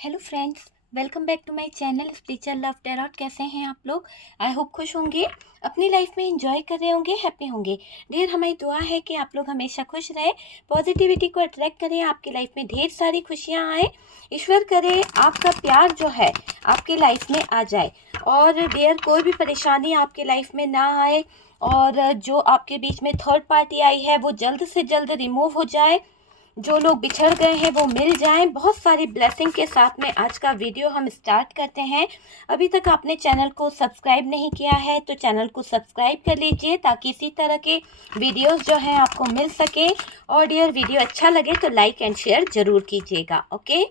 Hello friends, welcome back to my channel spiritual love tarot. कैसे हैं आप लोग? आई होप खुश होंगे, अपनी लाइफ में एंजॉय कर रहे होंगे, हैप्पी होंगे। डियर, हमारी दुआ है कि आप लोग हमेशा खुश रहे, पॉजिटिविटी को अट्रैक्ट करें, आपकी लाइफ में ढेर सारी खुशियां आए। ईश्वर करे आपका प्यार जो है आपकी लाइफ में आ जाए और डियर कोई भी परेशानी आपकी लाइफ में ना आए और जो आपके बीच में थर्ड पार्टी आई है वो जल्द से जल्द रिमूव हो जाए। जो लोग बिछड़ गए हैं वो मिल जाएं। बहुत सारी ब्लेसिंग के साथ में आज का वीडियो हम स्टार्ट करते हैं। अभी तक आपने चैनल को सब्सक्राइब नहीं किया है तो चैनल को सब्सक्राइब कर लीजिए ताकि इसी तरह के वीडियोस जो हैं आपको मिल सके। और डियर, वीडियो अच्छा लगे तो लाइक एंड शेयर जरूर कीजिएगा। ओके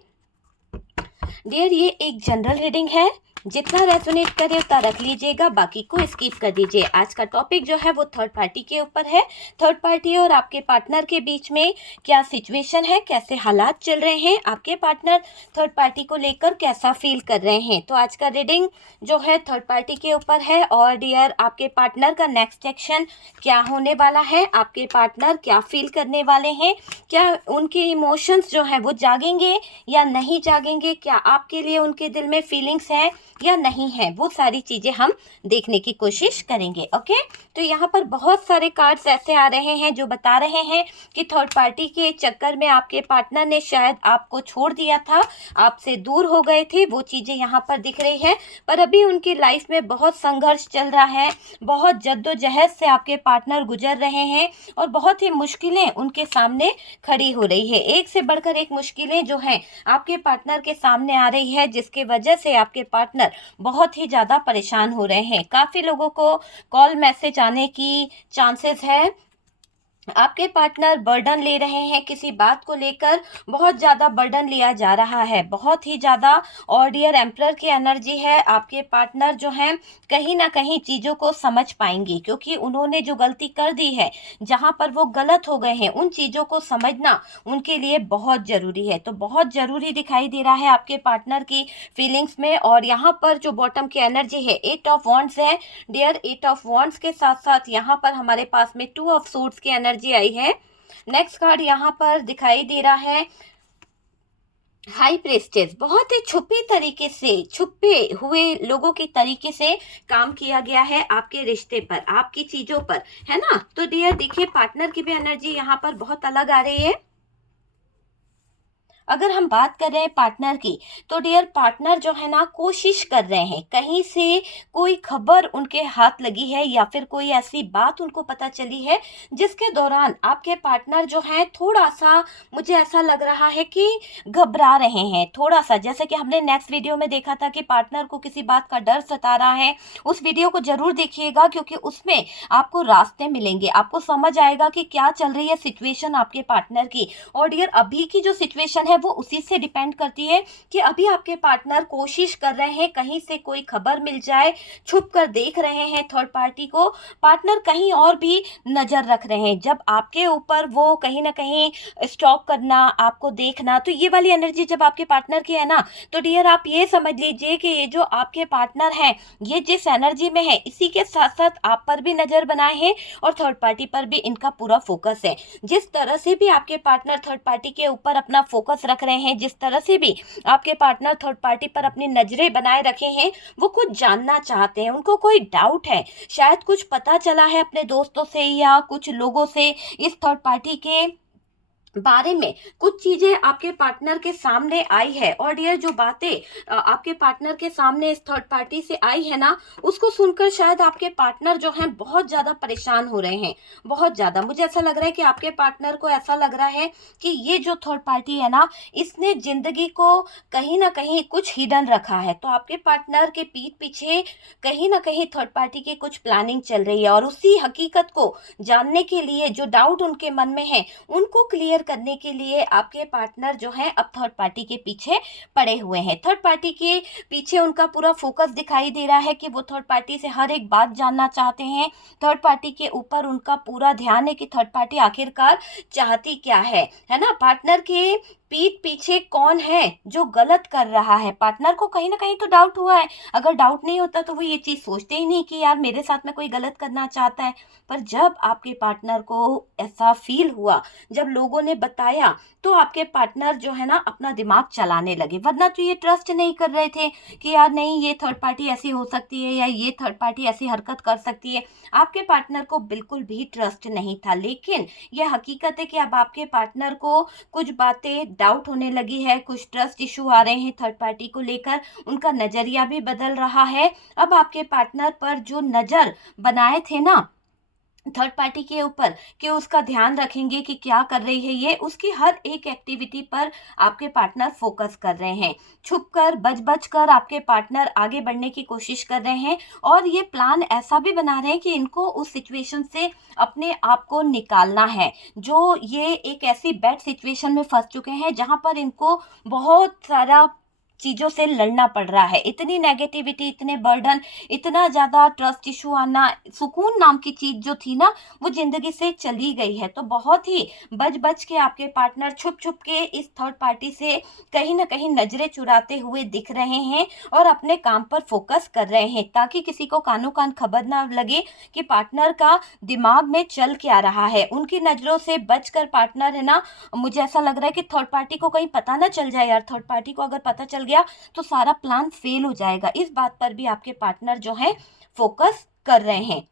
डियर, ये एक जनरल रीडिंग है, जितना रेजोनेट करे उतना रख लीजिएगा, बाकी को स्किप कर दीजिए। आज का टॉपिक जो है वो थर्ड पार्टी के ऊपर है। थर्ड पार्टी और आपके पार्टनर के बीच में क्या सिचुएशन है, कैसे हालात चल रहे हैं, आपके पार्टनर थर्ड पार्टी को लेकर कैसा फील कर रहे हैं। तो आज का रीडिंग जो है थर्ड पार्टी के ऊपर है। और डियर, आपके पार्टनर का नेक्स्ट एक्शन क्या होने वाला है, आपके पार्टनर क्या फील करने वाले हैं, क्या उनके इमोशंस जो हैं वो जागेंगे या नहीं जागेंगे, क्या आपके लिए उनके दिल में फीलिंग्स हैं या नहीं है, वो सारी चीजें हम देखने की कोशिश करेंगे। ओके, तो यहाँ पर बहुत सारे कार्ड्स ऐसे आ रहे हैं जो बता रहे हैं कि थर्ड पार्टी के चक्कर में आपके पार्टनर ने शायद आपको छोड़ दिया था, आपसे दूर हो गए थे, वो चीजें यहाँ पर दिख रही है। पर अभी उनकी लाइफ में बहुत संघर्ष चल रहा है, बहुत जद्दोजहद से आपके पार्टनर गुजर रहे हैं और बहुत ही मुश्किलें उनके सामने खड़ी हो रही है। एक से बढ़कर एक मुश्किलें जो हैं आपके पार्टनर के सामने आ रही है, जिसके वजह से आपके पार्टनर बहुत ही ज़्यादा परेशान हो रहे हैं। काफ़ी लोगों को कॉल मैसेज आने की चांसेस है। आपके पार्टनर बर्डन ले रहे हैं, किसी बात को लेकर बहुत ज़्यादा बर्डन लिया जा रहा है, बहुत ही ज़्यादा। और डियर, एम्परर की एनर्जी है। आपके पार्टनर जो हैं कहीं ना कहीं चीज़ों को समझ पाएंगे, क्योंकि उन्होंने जो गलती कर दी है, जहां पर वो गलत हो गए हैं, उन चीज़ों को समझना उनके लिए बहुत ज़रूरी है। तो बहुत ज़रूरी दिखाई दे रहा है आपके पार्टनर की फीलिंग्स में। और यहाँ पर जो बॉटम की एनर्जी है, 8 ऑफ वॉन्ड्स है डियर। 8 ऑफ वॉन्ड्स के साथ साथ यहाँ पर हमारे पास में 2 ऑफ सूट्स की एनर्जी आई है। नेक्स्ट कार्ड यहाँ पर दिखाई दे रहा है हाई प्रेस्टेस। बहुत ही छुपी तरीके से, छुपे हुए लोगों के तरीके से काम किया गया है आपके रिश्ते पर, आपकी चीजों पर, है ना। तो डियर देखिए, पार्टनर की भी एनर्जी यहाँ पर बहुत अलग आ रही है। अगर हम बात कर रहे हैं पार्टनर की, तो डियर पार्टनर जो है ना कोशिश कर रहे हैं, कहीं से कोई खबर उनके हाथ लगी है या फिर कोई ऐसी बात उनको पता चली है जिसके दौरान आपके पार्टनर जो है थोड़ा सा, मुझे ऐसा लग रहा है कि घबरा रहे हैं थोड़ा सा। जैसे कि हमने नेक्स्ट वीडियो में देखा था कि पार्टनर को किसी बात का डर सता रहा है। उस वीडियो को जरूर देखिएगा, क्योंकि उसमें आपको रास्ते मिलेंगे, आपको समझ आएगा कि क्या चल रही है सिचुएशन आपके पार्टनर की। और डियर, अभी की जो सिचुएशन है वो उसी से डिपेंड करती है कि अभी आपके पार्टनर कोशिश कर रहे हैं कहीं से कोई खबर मिल जाए, छुप कर देख रहे हैं थर्ड पार्टी को। पार्टनर कहीं और भी नजर रख रहे हैं, जब आपके ऊपर वो कहीं ना कहीं स्टॉक करना, आपको देखना, तो ये वाली एनर्जी जब आपके पार्टनर की है ना, तो डियर आप ये समझ लीजिए कि ये जो आपके पार्टनर हैं, ये जिस एनर्जी में है, इसी के साथ साथ आप पर भी नजर बनाए हैं और थर्ड पार्टी पर भी इनका पूरा फोकस है। जिस तरह से भी आपके पार्टनर थर्ड पार्टी के ऊपर अपना फोकस रख रहे हैं, जिस तरह से भी आपके पार्टनर थर्ड पार्टी पर अपनी नजरें बनाए रखे हैं, वो कुछ जानना चाहते हैं, उनको कोई डाउट है, शायद कुछ पता चला है अपने दोस्तों से या कुछ लोगों से इस थर्ड पार्टी के बारे में, कुछ चीजें आपके पार्टनर के सामने आई है। और डियर, जो बातें आपके पार्टनर के सामने इस थर्ड पार्टी से आई है ना, उसको सुनकर शायद आपके पार्टनर जो हैं बहुत ज्यादा परेशान हो रहे हैं, बहुत ज्यादा। मुझे ऐसा लग रहा है कि आपके पार्टनर को ऐसा लग रहा है कि ये जो थर्ड पार्टी है ना, इसने जिंदगी को कहीं ना कहीं कुछ हिडन रखा है। तो आपके पार्टनर के पीठ पीछे कहीं ना कहीं थर्ड पार्टी की कुछ प्लानिंग चल रही है, और उसी हकीकत को जानने के लिए, जो डाउट उनके मन में है, उनको क्लियर करने के लिए आपके पार्टनर जो हैं अब थर्ड पार्टी के पीछे पड़े हुए हैं। थर्ड पार्टी के पीछे उनका पूरा फोकस दिखाई दे रहा है कि वो थर्ड पार्टी से हर एक बात जानना चाहते हैं। थर्ड पार्टी के ऊपर उनका पूरा ध्यान है कि थर्ड पार्टी आखिरकार चाहती क्या है ना। पार्टनर के पीठ पीछे कौन है जो गलत कर रहा है। पार्टनर को कहीं ना कहीं तो डाउट हुआ है, अगर डाउट नहीं होता तो वो ये चीज़ सोचते ही नहीं कि यार मेरे साथ में कोई गलत करना चाहता है। पर जब आपके पार्टनर को ऐसा फील हुआ, जब लोगों ने बताया, तो आपके पार्टनर जो है ना अपना दिमाग चलाने लगे, वरना तो ये ट्रस्ट नहीं कर रहे थे कि यार नहीं, ये थर्ड पार्टी ऐसी हो सकती है या ये थर्ड पार्टी ऐसी हरकत कर सकती है। आपके पार्टनर को बिल्कुल भी ट्रस्ट नहीं था। लेकिन यह हकीकत है कि अब आपके पार्टनर को कुछ बातें डाउट होने लगी है, कुछ ट्रस्ट इशू आ रहे हैं थर्ड पार्टी को लेकर, उनका नजरिया भी बदल रहा है। अब आपके पार्टनर पर जो नजर बनाए थे ना थर्ड पार्टी के ऊपर कि उसका ध्यान रखेंगे कि क्या कर रही है ये, उसकी हर एक एक्टिविटी पर आपके पार्टनर फोकस कर रहे हैं। छुप कर, बच बच कर आपके पार्टनर आगे बढ़ने की कोशिश कर रहे हैं, और ये प्लान ऐसा भी बना रहे हैं कि इनको उस सिचुएशन से अपने आप को निकालना है, जो ये एक ऐसी बैड सिचुएशन में फंस चुके हैं जहां पर इनको बहुत सारा चीज़ों से लड़ना पड़ रहा है। इतनी नेगेटिविटी, इतने बर्डन, इतना ज़्यादा ट्रस्ट इशू आना, सुकून नाम की चीज़ जो थी ना वो ज़िंदगी से चली गई है। तो बहुत ही बच बच के आपके पार्टनर छुप छुप के इस थर्ड पार्टी से कहीं ना कहीं नजरें चुराते हुए दिख रहे हैं और अपने काम पर फोकस कर रहे हैं, ताकि किसी को कानों कान खबर ना लगे कि पार्टनर का दिमाग में चल क्या रहा है। उनकी नज़रों से बचकर पार्टनर है ना, मुझे ऐसा लग रहा है कि थर्ड पार्टी को कहीं पता ना चल जाए यार, थर्ड पार्टी को अगर पता चल गया तो सारा प्लान फेल हो जाएगा। इस बात पर भी आपके पार्टनर जो है फोकस कर रहे हैं।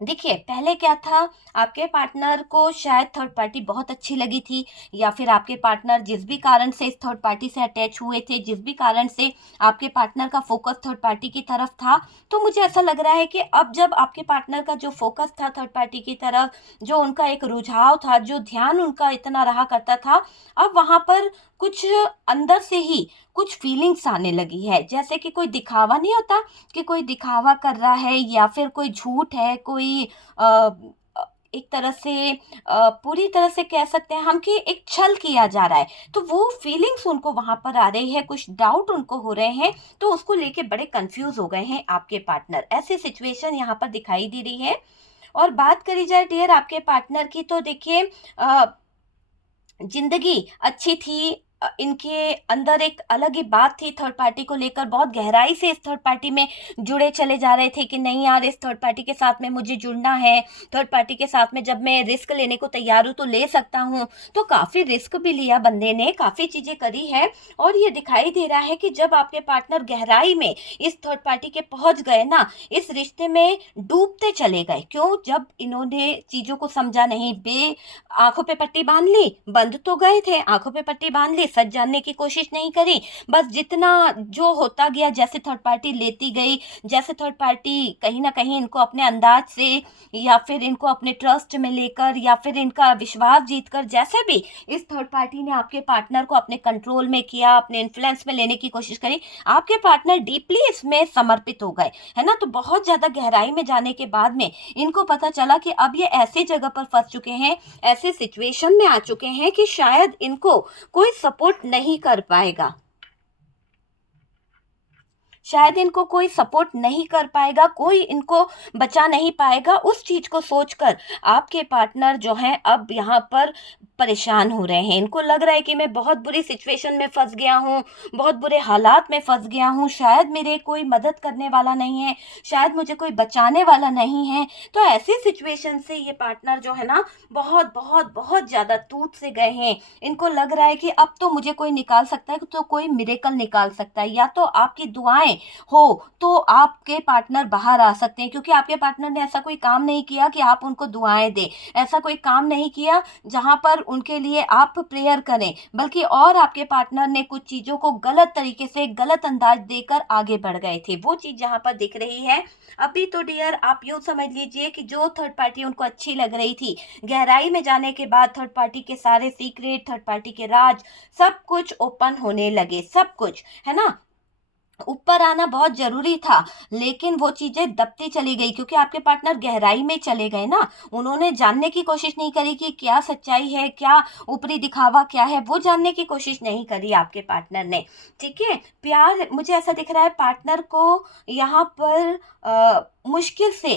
देखिए, पहले क्या था, आपके पार्टनर को शायद थर्ड पार्टी बहुत अच्छी लगी थी, या फिर आपके पार्टनर जिस भी कारण से इस थर्ड पार्टी से अटैच हुए थे, जिस भी कारण से आपके पार्टनर का फोकस थर्ड पार्टी की तरफ था, तो मुझे ऐसा लग रहा है कि अब जब आपके पार्टनर का जो फोकस था थर्ड पार्टी की तरफ, जो उनका एक रुझाव था, जो ध्यान उनका इतना रहा करता था, अब वहां पर कुछ अंदर से ही कुछ फीलिंग्स आने लगी है। जैसे कि कोई दिखावा नहीं होता, कि कोई दिखावा कर रहा है, या फिर कोई झूठ है, कोई अ, एक तरह से पूरी तरह से कह सकते हैं हम कि एक छल किया जा रहा है। तो वो फीलिंग्स उनको वहां पर आ रही है, कुछ डाउट उनको हो रहे हैं, तो उसको लेके बड़े कंफ्यूज हो गए हैं आपके पार्टनर। ऐसी सिचुएशन यहाँ पर दिखाई दे रही है। और बात करी जाए डियर आपके पार्टनर की, तो देखिए जिंदगी अच्छी थी, इनके अंदर एक अलग ही बात थी थर्ड पार्टी को लेकर, बहुत गहराई से इस थर्ड पार्टी में जुड़े चले जा रहे थे कि नहीं यार, इस थर्ड पार्टी के साथ में मुझे जुड़ना है, थर्ड पार्टी के साथ में जब मैं रिस्क लेने को तैयार हूँ तो ले सकता हूँ। तो काफ़ी रिस्क भी लिया बंदे ने, काफ़ी चीज़ें करी है, और ये दिखाई दे रहा है कि जब आपके पार्टनर गहराई में इस थर्ड पार्टी के पहुंच गए ना, इस रिश्ते में डूबते चले गए। क्यों? जब इन्होंने चीज़ों को समझा नहीं, आंखों पे पट्टी बांध ली, बंद तो गए थे, आंखों पे पट्टी बांध ली, सच जानने की कोशिश नहीं करी, बस जितना जो होता गया, जैसे थर्ड पार्टी लेती गई, जैसे थर्ड पार्टी कहीं ना कहीं इनको अपने अंदाज से, या फिर इनको अपने ट्रस्ट में लेकर, या फिर इनका विश्वास जीतकर, जैसे भी इस थर्ड पार्टी ने आपके पार्टनर को अपने कंट्रोल में किया, अपने इन्फ्लुएंस में लेने की कोशिश करी, आपके पार्टनर डीपली इसमें समर्पित हो गए, है ना। तो बहुत ज्यादा गहराई में जाने के बाद में इनको पता चला कि अब ये ऐसी जगह पर फंस चुके हैं, ऐसे सिचुएशन में आ चुके हैं कि शायद इनको कोई सपोर्ट नहीं कर पाएगा, शायद इनको कोई सपोर्ट नहीं कर पाएगा, कोई इनको बचा नहीं पाएगा। उस चीज को सोचकर आपके पार्टनर जो हैं अब यहाँ पर परेशान हो रहे हैं। इनको लग रहा है कि मैं बहुत बुरी सिचुएशन में फंस गया हूँ, बहुत बुरे हालात में फंस गया हूँ, शायद मेरे कोई मदद करने वाला नहीं है, शायद मुझे कोई बचाने वाला नहीं है। तो ऐसी सिचुएशन से ये पार्टनर जो है ना बहुत बहुत बहुत ज्यादा टूट से गए हैं। इनको लग रहा है कि अब तो मुझे कोई निकाल सकता है, तो कोई मिरेकल निकाल सकता है, या तो आपकी दुआएं हो तो आपके पार्टनर बाहर आ सकते हैं, क्योंकि आपके पार्टनर ने ऐसा कोई काम नहीं किया कि आप उनको दुआएं दें, ऐसा कोई काम नहीं किया जहां पर उनके लिए आप प्रेयर करें, बल्कि और आपके पार्टनर ने कुछ चीजों को गलत तरीके से, गलत अंदाज देकर आगे बढ़ गए थे। वो चीज जहां पर दिख रही है अभी, तो डियर आप यूं समझ लीजिए कि जो थर्ड पार्टी उनको अच्छी लग रही थी, गहराई में जाने के बाद थर्ड पार्टी के सारे सीक्रेट, थर्ड पार्टी के राज, सब कुछ ओपन होने लगे, सब कुछ, है ना। ऊपर आना बहुत जरूरी था, लेकिन वो चीजें दबती चली गई, क्योंकि आपके पार्टनर गहराई में चले गए ना। उन्होंने जानने की कोशिश नहीं करी कि क्या सच्चाई है, क्या ऊपरी दिखावा क्या है, वो जानने की कोशिश नहीं करी आपके पार्टनर ने। ठीक है, प्यार, मुझे ऐसा दिख रहा है पार्टनर को यहाँ पर मुश्किल से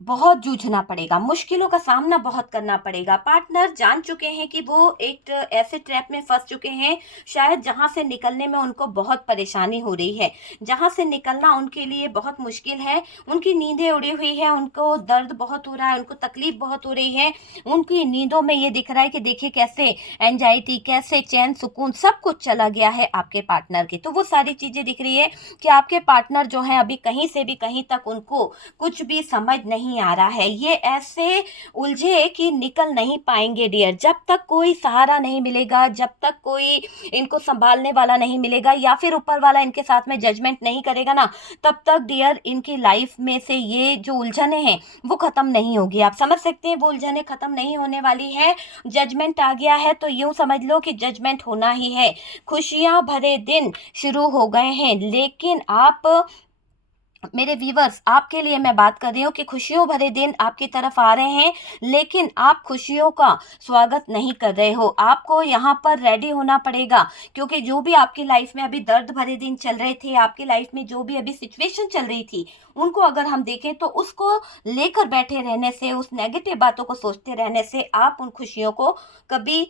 बहुत जूझना पड़ेगा, मुश्किलों का सामना बहुत करना पड़ेगा। पार्टनर जान चुके हैं कि वो एक ऐसे ट्रैप में फँस चुके हैं, शायद जहाँ से निकलने में उनको बहुत परेशानी हो रही है, जहाँ से निकलना उनके लिए बहुत मुश्किल है। उनकी नींदें उड़ी हुई हैं, उनको दर्द बहुत हो रहा है, उनको तकलीफ़ बहुत हो रही है। उनकी नींदों में ये दिख रहा है कि देखिए कैसे एंग्ज़ायटी, कैसे चैन, सुकून सब कुछ चला गया है आपके पार्टनर के। तो वो सारी चीज़ें दिख रही है कि आपके पार्टनर जो हैं अभी कहीं से भी कहीं तक उनको कुछ भी समझ नहीं आ रहा है। ये ऐसे उलझे कि निकल नहीं पाएँगे डियर। जब तक कोई सहारा नहीं मिलेगा, जब तक कोई इनको सँभालने वाला नहीं मिलेगा या फिर ऊपर वाला इनके साथ में जजमेंट नहीं करेगा ना, तब तक डियर इनकी लाइफ़ में से ये जो उलझनें हैं, वो ख़त्म नहीं होगी। आप समझ सकते हैं वो उलझनें ख़त्म नहीं होने वाली है। जजमेंट आ गया है तो यूँ समझ लो कि जजमेंट होना ही है। खुशियाँ भरे दिन शुरू हो गए हैं, लेकिन आप मेरे व्यूअर्स आपके लिए मैं बात कर रही हूँ कि खुशियों भरे दिन आपकी तरफ आ रहे हैं, लेकिन आप खुशियों का स्वागत नहीं कर रहे हो। आपको यहाँ पर रेडी होना पड़ेगा, क्योंकि जो भी आपकी लाइफ में अभी दर्द भरे दिन चल रहे थे, आपकी लाइफ में जो भी अभी सिचुएशन चल रही थी, उनको अगर हम देखें तो उसको लेकर बैठे रहने से, उस नेगेटिव बातों को सोचते रहने से आप उन खुशियों को कभी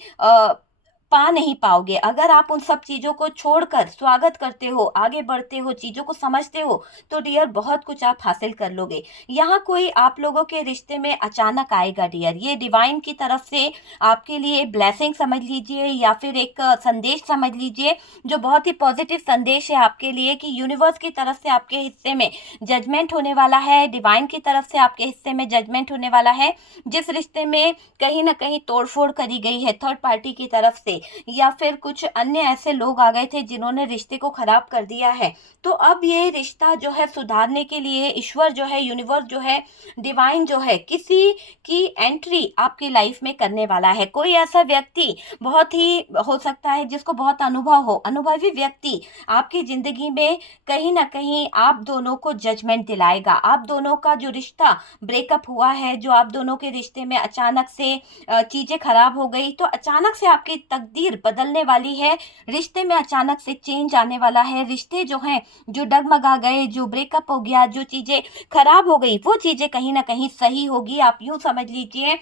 पा नहीं पाओगे। अगर आप उन सब चीज़ों को छोड़कर स्वागत करते हो, आगे बढ़ते हो, चीज़ों को समझते हो, तो डियर बहुत कुछ आप हासिल कर लोगे। यहाँ कोई आप लोगों के रिश्ते में अचानक आएगा डियर, ये डिवाइन की तरफ से आपके लिए ब्लेसिंग समझ लीजिए या फिर एक संदेश समझ लीजिए, जो बहुत ही पॉजिटिव संदेश है आपके लिए कि यूनिवर्स की तरफ से आपके हिस्से में जजमेंट होने वाला है, डिवाइन की तरफ से आपके हिस्से में जजमेंट होने वाला है। जिस रिश्ते में कहीं न कहीं तोड़-फोड़ करी गई है थर्ड पार्टी की तरफ से, या फिर कुछ अन्य ऐसे लोग आ गए थे जिन्होंने रिश्ते को खराब कर दिया है, तो अब ये रिश्ता जो है सुधारने के लिए ईश्वर जो है, यूनिवर्स जो है, डिवाइन जो है, किसी की एंट्री आपकी लाइफ में करने वाला है। कोई ऐसा व्यक्ति बहुत ही हो सकता है जिसको बहुत अनुभव हो, अनुभवी व्यक्ति आपकी ज़िंदगी में कहीं न कहीं आप दोनों को जजमेंट दिलाएगा। आप दोनों का जो रिश्ता ब्रेकअप हुआ है, जो आप दोनों के रिश्ते में अचानक से चीज़ें खराब हो गई, तो अचानक से आपकी तकदीर बदलने वाली है। रिश्ते में अचानक से चेंज आने वाला है। रिश्ते जो हैं, जो डगमगा गए, जो ब्रेकअप हो गया, जो चीज़ें खराब हो गई, वो चीज़ें कहीं न कहीं सही होगी। आप यूँ समझ लीजिए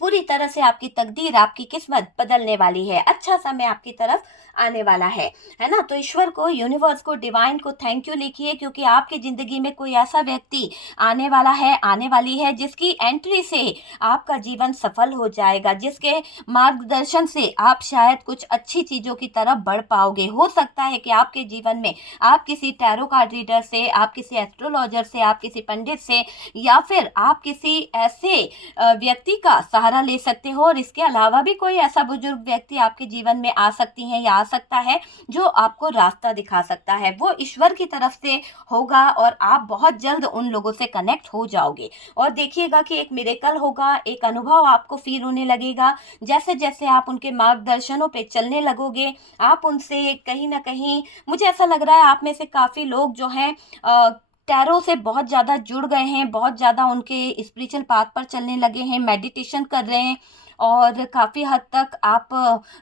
पूरी तरह से आपकी तकदीर, आपकी किस्मत बदलने वाली है। अच्छा समय आपकी तरफ आने वाला है ना? तो ईश्वर को, यूनिवर्स को, डिवाइन को थैंक यू लिखिए, क्योंकि आपकी ज़िंदगी में कोई ऐसा व्यक्ति आने वाला है, आने वाली है, जिसकी एंट्री से आपका जीवन सफल हो जाएगा, जिसके मार्गदर्शन से आप शायद कुछ अच्छी चीज़ों की तरफ बढ़ पाओगे। हो सकता है कि आपके जीवन में आप किसी टैरो कार्ड रीडर से, आप किसी एस्ट्रोलॉजर से, आप किसी पंडित से या फिर आप किसी ऐसे व्यक्ति का सहारा ले सकते हो, और इसके अलावा भी कोई ऐसा बुजुर्ग व्यक्ति आपके जीवन में आ सकती हैं या आ सकता है जो आपको रास्ता दिखा सकता है। वो ईश्वर की तरफ से होगा और आप बहुत जल्द उन लोगों से कनेक्ट हो जाओगे, और देखिएगा कि एक मिरेकल होगा, एक अनुभव आपको फील होने लगेगा। जैसे जैसे आप उनके मार्गदर्शनों पे चलने लगोगे, आप उनसे कहीं न कहीं, मुझे ऐसा लग रहा है आप में से काफ़ी लोग जो हैं टैरो से बहुत ज़्यादा जुड़ गए हैं, बहुत ज़्यादा उनके स्पिरिचुअल पाथ पर चलने लगे हैं, मेडिटेशन कर रहे हैं, और काफ़ी हद तक आप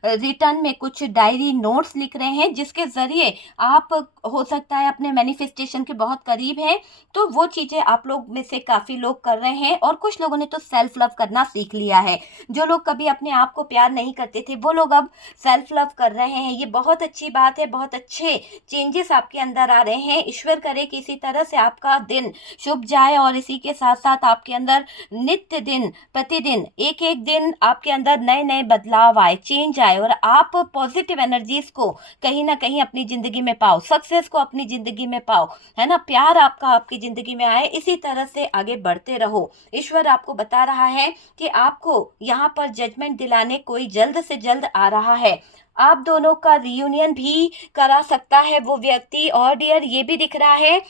रिटर्न में कुछ डायरी नोट्स लिख रहे हैं, जिसके ज़रिए आप, हो सकता है, अपने मैनिफेस्टेशन के बहुत करीब हैं। तो वो चीज़ें आप लोग में से काफ़ी लोग कर रहे हैं, और कुछ लोगों ने तो सेल्फ लव करना सीख लिया है। जो लोग कभी अपने आप को प्यार नहीं करते थे, वो लोग अब सेल्फ लव कर रहे हैं। ये बहुत अच्छी बात है, बहुत अच्छे चेंजेस आपके अंदर आ रहे हैं। ईश्वर करे कि इसी तरह से आपका दिन शुभ जाए, और इसी के साथ साथ आपके अंदर नित्य दिन, प्रतिदिन, एक एक दिन आपके अंदर नए नए बदलाव आए, चेंज आए, और आप पॉजिटिव एनर्जीज को कहीं ना कहीं अपनी ज़िंदगी में पाओ, सक्सेस को अपनी ज़िंदगी में पाओ, है ना? प्यार आपका आपकी ज़िंदगी में आए। इसी तरह से आगे बढ़ते रहो। ईश्वर आपको बता रहा है कि आपको यहाँ पर जजमेंट दिलाने कोई जल्द से जल्द आ रहा है। आप दोनों का रियूनियन भी करा सकता है वो व्यक्ति। और डियर, ये भी दिख रहा है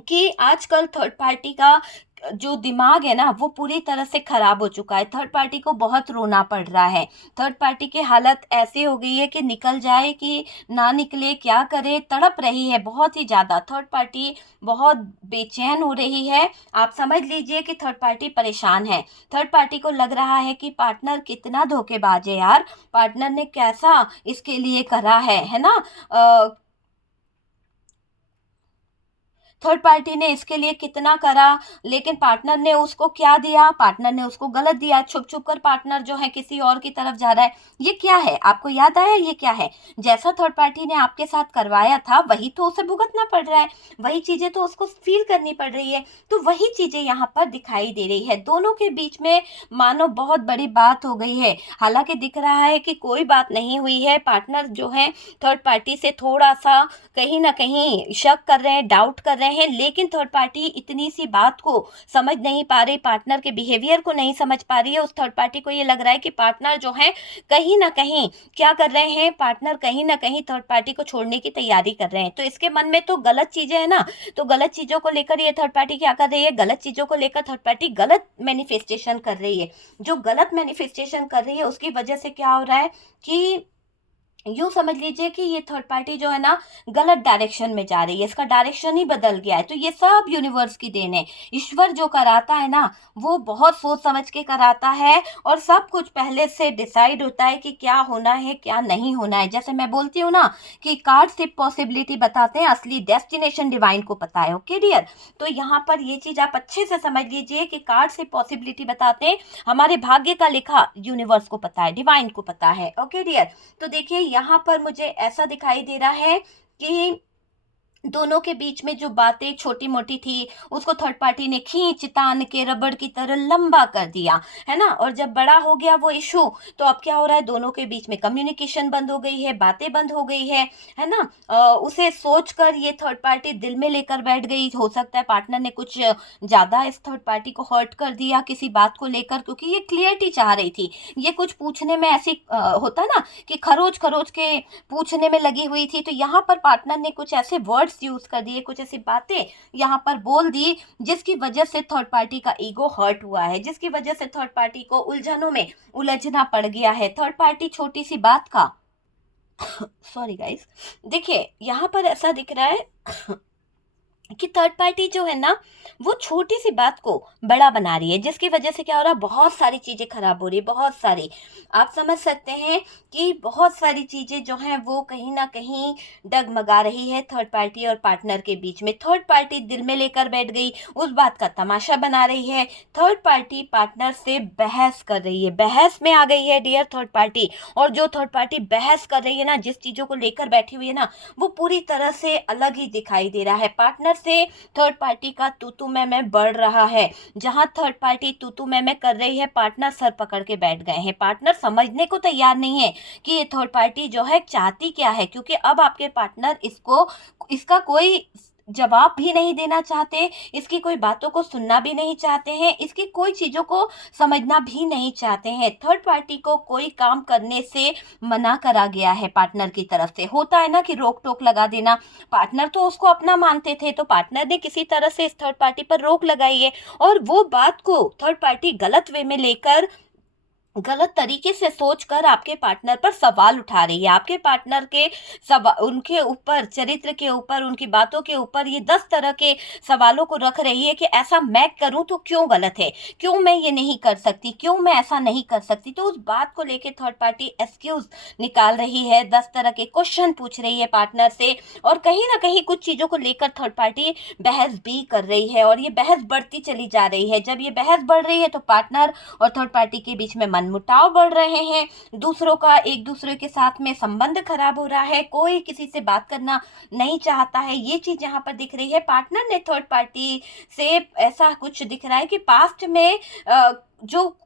कि आजकल थर्ड पार्टी का जो दिमाग है ना, वो पूरी तरह से खराब हो चुका है। थर्ड पार्टी को बहुत रोना पड़ रहा है। थर्ड पार्टी की हालत ऐसी हो गई है कि निकल जाए कि ना निकले, क्या करे, तड़प रही है बहुत ही ज़्यादा। थर्ड पार्टी बहुत बेचैन हो रही है। आप समझ लीजिए कि थर्ड पार्टी परेशान है। थर्ड पार्टी को लग रहा है कि पार्टनर कितना धोखेबाज है यार, पार्टनर ने कैसा इसके लिए करा है ना? थर्ड पार्टी ने इसके लिए कितना करा, लेकिन पार्टनर ने उसको क्या दिया, पार्टनर ने उसको गलत दिया। छुप छुप कर पार्टनर जो है किसी और की तरफ जा रहा है। ये क्या है, आपको याद आया ये क्या है? जैसा थर्ड पार्टी ने आपके साथ करवाया था वही तो उसे भुगतना पड़ रहा है, वही चीजें तो उसको फील करनी पड़ रही है। तो वही चीजें यहाँ पर दिखाई दे रही है। दोनों के बीच में मानो बहुत बड़ी बात हो गई है। हालांकि दिख रहा है कि कोई बात नहीं हुई है। पार्टनर जो है थर्ड पार्टी से थोड़ा सा कहीं ना कहीं शक कर रहे हैं, डाउट कर रहे हैं, लेकिन थर्ड पार्टी इतनी सी बात को समझ नहीं पा रही, पार्टनर के बिहेवियर को नहीं समझ पा रही है। उस थर्ड पार्टी को ये लग रहा है कि पार्टनर जो है कहीं ना कहीं क्या कर रहे हैं, पार्टनर कहीं ना कहीं थर्ड पार्टी को छोड़ने की तैयारी कर रहे हैं। तो इसके मन में तो गलत चीजें हैं ना, तो गलत चीजों को लेकर ये थर्ड पार्टी क्या कर रही है, गलत चीजों को लेकर थर्ड पार्टी गलत मैनिफेस्टेशन कर रही है। जो गलत मैनिफेस्टेशन कर रही है उसकी वजह से क्या हो रहा है कि यूं समझ लीजिए कि ये थर्ड पार्टी जो है ना गलत डायरेक्शन में जा रही है, इसका डायरेक्शन ही बदल गया है। तो ये सब यूनिवर्स की देन है। ईश्वर जो कराता है ना वो बहुत सोच समझ के कराता है, और सब कुछ पहले से डिसाइड होता है कि क्या होना है क्या नहीं होना है। जैसे मैं बोलती हूँ ना कि कार्ड सिर्फ पॉसिबिलिटी बताते हैं, असली डेस्टिनेशन डिवाइन को पता है। ओके डियर, तो यहाँ पर ये चीज आप अच्छे से समझ लीजिए कि कार्ड सिर्फ पॉसिबिलिटी बताते हैं, हमारे भाग्य का लिखा यूनिवर्स को पता है, डिवाइन को पता है। ओके डियर, तो देखिए यहाँ पर मुझे ऐसा दिखाई दे रहा है कि दोनों के बीच में जो बातें छोटी मोटी थी उसको थर्ड पार्टी ने खींच तान के रबड़ की तरह लंबा कर दिया, है ना। और जब बड़ा हो गया वो इशू, तो अब क्या हो रहा है, दोनों के बीच में कम्युनिकेशन बंद हो गई है, बातें बंद हो गई है ना। उसे सोचकर ये थर्ड पार्टी दिल में लेकर बैठ गई। हो सकता है पार्टनर ने कुछ ज्यादा इस थर्ड पार्टी को हर्ट कर दिया किसी बात को लेकर, क्योंकि ये क्लियरिटी चाह रही थी। ये कुछ पूछने में ऐसी होता ना कि खरोच खरोच के पूछने में लगी हुई थी। तो यहाँ पर पार्टनर ने कुछ ऐसे वर्ड्स यूज कर दिए, कुछ ऐसी बातें यहाँ पर बोल दी जिसकी वजह से थर्ड पार्टी का ईगो हर्ट हुआ है, जिसकी वजह से थर्ड पार्टी को उलझनों में उलझना पड़ गया है। थर्ड पार्टी छोटी सी बात का सॉरी गाइस, देखिए यहाँ पर ऐसा दिख रहा है कि थर्ड पार्टी जो है ना वो छोटी सी बात को बड़ा बना रही है, जिसकी वजह से क्या हो रहा है, बहुत सारी चीजें खराब हो रही है, बहुत सारी। आप समझ सकते हैं कि बहुत सारी चीजें जो हैं वो कहीं ना कहीं डगमगा रही है थर्ड पार्टी और पार्टनर के बीच में। थर्ड पार्टी दिल में लेकर बैठ गई, उस बात का तमाशा बना रही है। थर्ड पार्टी पार्टनर से बहस कर रही है, बहस में आ गई है डियर थर्ड पार्टी। और जो थर्ड पार्टी बहस कर रही है ना, जिस चीजों को लेकर बैठी हुई है ना, वो पूरी तरह से अलग ही दिखाई दे रहा है। पार्टनर से थर्ड पार्टी का तू तू मैं बढ़ रहा है। जहां थर्ड पार्टी तू तू मैं कर रही है, पार्टनर सर पकड़ के बैठ गए हैं। पार्टनर समझने को तैयार नहीं है कि ये थर्ड पार्टी जो है चाहती क्या है, क्योंकि अब आपके पार्टनर इसका कोई जवाब भी नहीं देना चाहते, इसकी कोई बातों को सुनना भी नहीं चाहते हैं, इसकी कोई चीजों को समझना भी नहीं चाहते हैं। थर्ड पार्टी को कोई काम करने से मना करा गया है पार्टनर की तरफ से। होता है ना कि रोक टोक लगा देना, पार्टनर तो उसको अपना मानते थे, तो पार्टनर ने किसी तरह से इस थर्ड पार्टी पर रोक लगाई है, और वो बात को थर्ड पार्टी गलत वे में लेकर गलत तरीके से सोचकर आपके पार्टनर पर सवाल उठा रही है। आपके पार्टनर के उनके ऊपर, चरित्र के ऊपर, उनकी बातों के ऊपर ये 10 तरह के सवालों को रख रही है कि ऐसा मैं करूं तो क्यों गलत है, क्यों मैं ये नहीं कर सकती, क्यों मैं ऐसा नहीं कर सकती। तो उस बात को लेकर थर्ड पार्टी एक्सक्यूज निकाल रही है, 10 तरह के क्वेश्चन पूछ रही है पार्टनर से, और कहीं ना कहीं कुछ चीजों को लेकर थर्ड पार्टी बहस भी कर रही है, और ये बहस बढ़ती चली जा रही है। जब ये बहस बढ़ रही है तो पार्टनर और थर्ड पार्टी के बीच में मनमुटाव बढ़ रहे हैं, दूसरों का एक दूसरे के साथ में संबंध खराब हो रहा है, कोई किसी से बात करना नहीं चाहता है। ये चीज यहाँ पर दिख रही है। पार्टनर ने थर्ड पार्टी से ऐसा कुछ दिख रहा है कि पास्ट में जो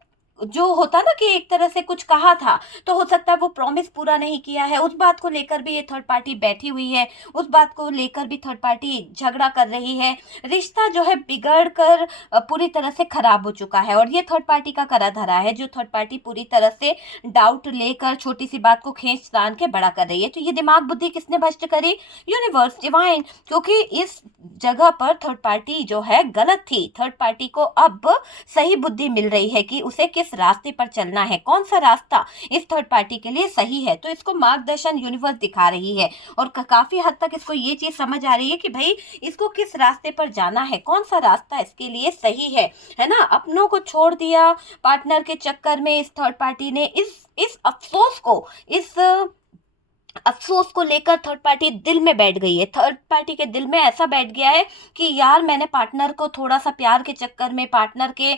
जो होता ना कि एक तरह से कुछ कहा था, तो हो सकता है वो प्रॉमिस पूरा नहीं किया है, उस बात को लेकर भी ये थर्ड पार्टी बैठी हुई है, उस बात को लेकर भी थर्ड पार्टी झगड़ा कर रही है। रिश्ता जो है बिगड़ कर पूरी तरह से खराब हो चुका है, और ये थर्ड पार्टी का करा धरा है, जो थर्ड पार्टी पूरी तरह से डाउट लेकर छोटी सी बात को खींच तान के बड़ा कर रही है। तो ये दिमाग बुद्धि किसने भ्रष्ट करी, यूनिवर्स, डिवाइन, क्योंकि इस जगह पर थर्ड पार्टी जो है गलत थी। थर्ड पार्टी को अब सही बुद्धि मिल रही है कि उसे किस रास्ते पर चलना है, कौन सा रास्ता इस थर्ड पार्टी के लिए सही है। तो इसको मार्गदर्शन यूनिवर्स दिखा रही है, और काफी हद तक इसको ये चीज समझ आ रही है कि भाई इसको किस रास्ते पर जाना है, कौन सा रास्ता इसके लिए सही है ना। अपनों को छोड़ दिया पार्टनर के चक्कर में इस थर्ड पार्टी ने, इस अफसोस को, इस अफसोस को लेकर थर्ड पार्टी दिल में बैठ गई है। थर्ड पार्टी के दिल में ऐसा बैठ गया है कि यार मैंने पार्टनर को थोड़ा सा प्यार के चक्कर में, पार्टनर के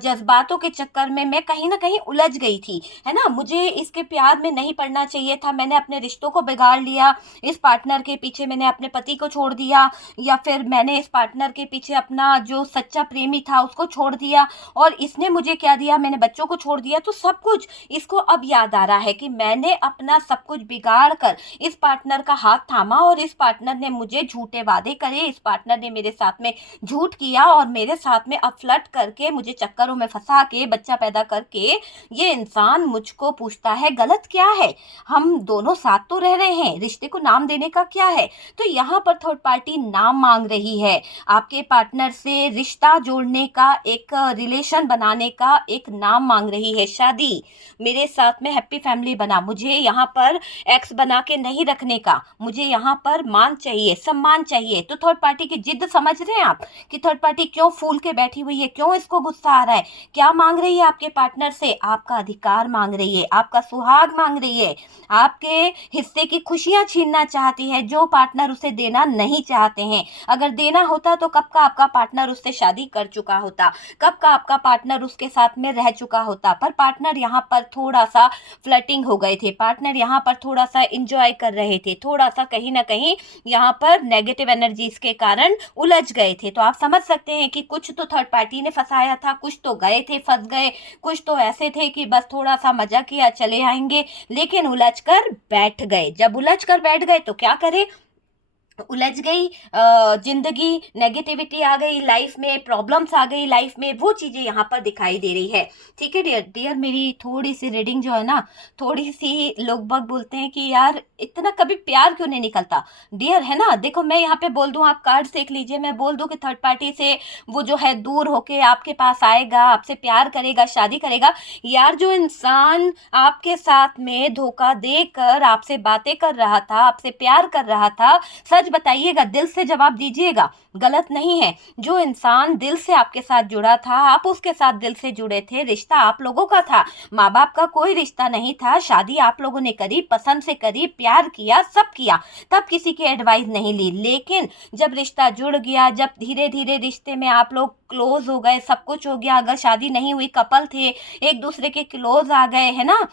जज्बातों के चक्कर में मैं कहीं ना कहीं उलझ गई थी, है ना। मुझे इसके प्यार में नहीं पड़ना चाहिए था, मैंने अपने रिश्तों को बिगाड़ लिया, इस पार्टनर के पीछे मैंने अपने पति को छोड़ दिया, या फिर मैंने इस पार्टनर के पीछे अपना जो सच्चा प्रेमी था उसको छोड़ दिया, और इसने मुझे क्या दिया, मैंने बच्चों को छोड़ दिया। तो सब कुछ इसको अब याद आ रहा है कि मैंने अपना सब कुछ बिगाड़ कर इस पार्टनर का हाथ थामा, और इस पार्टनर ने मुझे झूठे वादे करे, इस पार्टनर ने मेरे साथ में झूठ किया, और मेरे साथ में अब फ्लर्ट करके मुझे चक्करों में फंसा के बच्चा पैदा करके ये इंसान मुझको पूछता है गलत क्या है। हम दोनों साथ तो रह रहे हैं, रिश्ते को नाम देने का क्या है। तो यहाँ पर थर्ड पार्टी नाम मांग रही है, आपके पार्टनर से रिश्ता जोड़ने का, एक रिलेशन बनाने का एक नाम मांग रही है। शादी, मेरे साथ में हैप्पी फैमिली बना, मुझे यहाँ पर एक्स बना के नहीं रखने का, मुझे यहाँ पर मान चाहिए, सम्मान चाहिए। तो थर्ड पार्टी की जिद समझ रहे हैं आप कि थर्ड पार्टी क्यों फूल के बैठी हुई है, क्यों इसको गुस्सा आ रहा है, क्या मांग रही है आपके पार्टनर से? आपका अधिकार मांग रही है, आपका सुहाग मांग रही है, आपके हिस्से की खुशियां छीनना चाहती है जो पार्टनर उसे देना नहीं चाहते हैं। अगर देना होता तो कब का आपका पार्टनर उससे शादी कर चुका होता, कब का आपका पार्टनर उसके साथ में रह चुका होता। पर पार्टनर यहाँ पर थोड़ा सा फ्लर्टिंग हो गए थे, पार्टनर यहाँ पर थोड़ा सा इंजॉय कर रहे थे, थोड़ा सा कहीं ना कहीं यहाँ पर नेगेटिव एनर्जीज के कारण उलझ गए थे। तो आप समझ सकते हैं कि कुछ तो थर्ड पार्टी ने फंसाया था, कुछ तो गए थे फंस गए, कुछ तो ऐसे थे कि बस थोड़ा सा मजा किया चले आएंगे, लेकिन उलझ कर बैठ गए। जब उलझ कर बैठ गए तो क्या करें, उलझ गई जिंदगी, नेगेटिविटी आ गई लाइफ में, प्रॉब्लम्स आ गई लाइफ में, वो चीजें यहाँ पर दिखाई दे रही है। ठीक है डियर, मेरी थोड़ी सी रीडिंग जो है ना, थोड़ी सी लोग बाग बोलते हैं कि यार इतना कभी प्यार क्यों नहीं निकलता डियर, है ना। देखो मैं यहाँ पे बोल दूं, आप कार्ड देख लीजिए, मैं बोल दूं कि थर्ड पार्टी से वो जो है दूर होके आपके पास आएगा, आपसे प्यार करेगा, शादी करेगा। यार जो इंसान आपके साथ में धोखा देकर आपसे बातें कर रहा था, आपसे प्यार कर रहा था, सच बताइएगा, दिल से जवाब दीजिएगा, गलत नहीं है। जो इंसान दिल से आपके साथ जुड़ा था, आप उसके साथ दिल से जुड़े थे, रिश्ता आप लोगों का था, माँ बाप का कोई रिश्ता नहीं था, शादी आप लोगों ने करी, पसंद से करी, प्यार किया, सब किया, तब किसी की एडवाइस नहीं ली। लेकिन जब रिश्ता जुड़ गया, जब धीरे धीरे रिश्ते में आप लोग क्लोज हो गए, सब कुछ हो गया, अगर शादी नहीं हुई, कपल थे, एक दूसरे के क्लोज आ गए, है ना,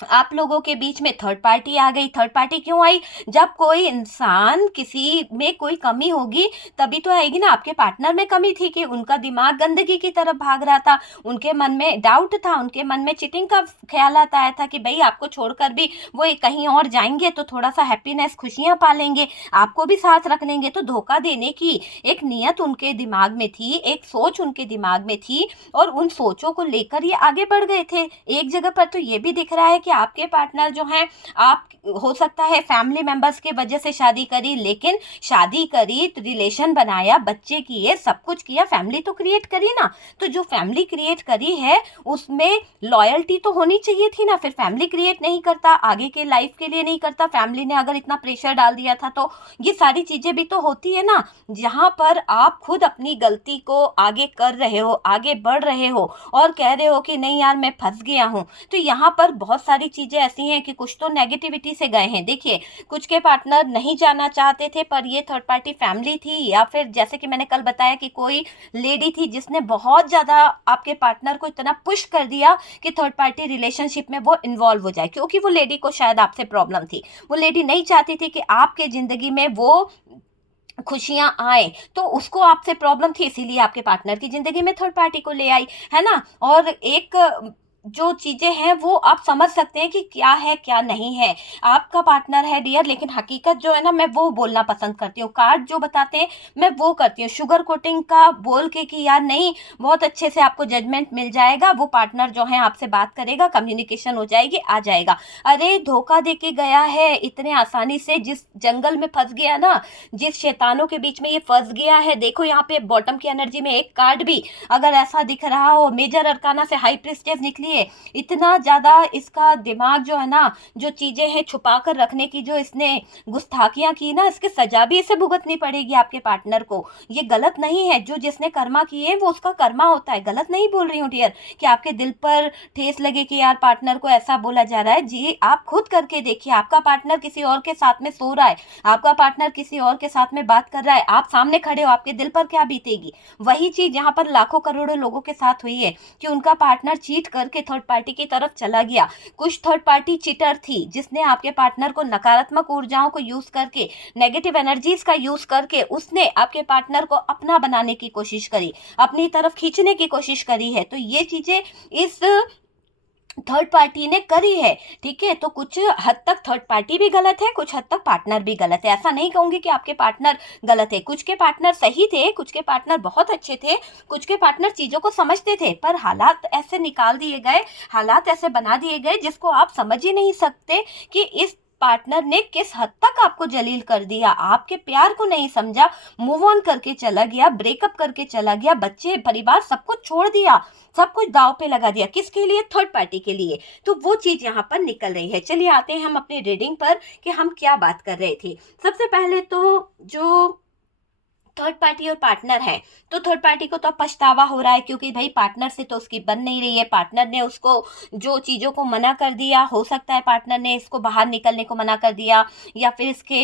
आप लोगों के बीच में थर्ड पार्टी आ गई। थर्ड पार्टी क्यों आई? जब कोई इंसान किसी में कोई कमी होगी तभी तो आएगी ना। आपके पार्टनर में कमी थी कि उनका दिमाग गंदगी की तरफ भाग रहा था, उनके मन में डाउट था, उनके मन में चीटिंग का ख्याल आता आया था कि भाई आपको छोड़कर भी वो कहीं और जाएंगे तो थोड़ा सा हैप्पीनेस, खुशियां पालेंगे, आपको भी साथ रख लेंगे। तो धोखा देने की एक नियत उनके दिमाग में थी, एक सोच उनके दिमाग में थी, और उन सोचों को लेकर ये आगे बढ़ गए थे। एक जगह पर तो ये भी दिख रहा है कि आपके पार्टनर जो हैं, आप हो सकता है फैमिली मेंबर्स के वजह से शादी करी, लेकिन शादी करी, रिलेशन बनाया, बच्चे किए, सब कुछ किया, फैमिली तो क्रिएट करी ना। तो जो फैमिली क्रिएट करी है उसमें लॉयल्टी तो होनी चाहिए थी ना। फिर फैमिली क्रिएट नहीं करता, आगे के लाइफ के लिए नहीं करता, फैमिली ने अगर इतना प्रेशर डाल दिया था, तो ये सारी चीजें भी तो होती है ना। जहां पर आप खुद अपनी गलती को आगे कर रहे हो, आगे बढ़ रहे हो, और कह रहे हो कि नहीं यार मैं फंस गया हूं, तो यहाँ पर बहुत सारी चीजें ऐसी हैं कि कुछ तो नेगेटिविटी से गए हैं। देखिए, कुछ के पार्टनर नहीं जाना चाहते थे, पर ये थर्ड पार्टी फैमिली थी, या फिर जैसे कि मैंने कल बताया कि कोई लेडी थी जिसने बहुत ज्यादा आपके पार्टनर को इतना पुश कर दिया कि थर्ड पार्टी रिलेशनशिप में वो इन्वॉल्व हो जाए, क्योंकि वो लेडी को शायद आपसे प्रॉब्लम थी। वो लेडी नहीं चाहती थी कि आपके जिंदगी में वो खुशियां आए, तो उसको आपसे प्रॉब्लम थी, इसीलिए आपके पार्टनर की जिंदगी में थर्ड पार्टी को ले आई, है ना। और एक जो चीजें हैं वो आप समझ सकते हैं कि क्या है क्या नहीं है। आपका पार्टनर है डियर, लेकिन हकीकत जो है ना, मैं वो बोलना पसंद करती हूँ। कार्ड जो बताते हैं मैं वो करती हूँ, शुगर कोटिंग का बोल के कि यार नहीं, बहुत अच्छे से आपको जजमेंट मिल जाएगा, वो पार्टनर जो है आपसे बात करेगा, कम्युनिकेशन हो जाएगी, आ जाएगा। अरे धोखा दे के गया है इतने आसानी से, जिस जंगल में फंस गया ना, जिस शैतानों के बीच में ये फंस गया है। देखो यहाँ पे बॉटम की एनर्जी में एक कार्ड भी अगर ऐसा दिख रहा हो, मेजर अरकाना से हाई प्रिस्टेस निकली है, इतना ज़्यादा इसका दिमाग जो है ना, जो चीज़ें हैं छुपा कर रखने की जो इसने गुस्ताखियाँ की ना, इसकी सजा भी इसे भुगतनी पड़ेगी आपके पार्टनर को। ये गलत नहीं है, जो जिसने कर्मा किए हैं वो उसका कर्मा होता है। गलत नहीं बोल रही हूँ डियर कि आपके दिल पर ठेस लगे कि यार पार्टनर को ऐसा बोला जा रहा है। जी आप खुद करके देखिए, आपका पार्टनर किसी और के साथ में सो रहा है, आपका पार्टनर किसी और के साथ में बात कर रहा है, आप सामने खड़े हो, आपके दिल पर क्या बीतेगी। वही चीज यहाँ पर लाखों करोड़ों लोगों के साथ हुई है कि उनका पार्टनर चीट करके थर्ड पार्टी की तरफ चला गया। कुछ थर्ड पार्टी चीटर थी जिसने आपके पार्टनर को नकारात्मक ऊर्जाओं को यूज करके, नेगेटिव एनर्जीज का यूज करके उसने आपके पार्टनर को अपना बनाने की कोशिश करी, अपनी तरफ खींचने की कोशिश करी है। तो ये चीजें इस थर्ड पार्टी ने करी है, ठीक है। तो कुछ हद तक थर्ड पार्टी भी गलत है, कुछ हद तक पार्टनर भी गलत है। ऐसा नहीं कहूंगी कि आपके पार्टनर गलत है, कुछ के पार्टनर सही थे, कुछ के पार्टनर बहुत अच्छे थे, कुछ के पार्टनर चीजों को समझते थे, पर हालात ऐसे निकाल दिए गए, हालात ऐसे बना दिए गए जिसको आप समझ ही नहीं सकते कि इस पार्टनर ने किस हद तक आपको जलील कर दिया, आपके प्यार को नहीं समझा, मूव ऑन करके चला गया, ब्रेकअप करके चला गया, बच्चे परिवार सब कुछ छोड़ दिया, सब कुछ दांव पे लगा दिया। किसके लिए? थर्ड पार्टी के लिए। तो वो चीज यहाँ पर निकल रही है। चलिए आते हैं हम अपनी रीडिंग पर कि हम क्या बात कर रहे थे। सबसे पहले तो जो थर्ड पार्टी और पार्टनर है, तो थर्ड पार्टी को तो अब पछतावा हो रहा है क्योंकि भाई पार्टनर से तो उसकी बन नहीं रही है, पार्टनर ने उसको जो चीज़ों को मना कर दिया, हो सकता है पार्टनर ने इसको बाहर निकलने को मना कर दिया, या फिर इसके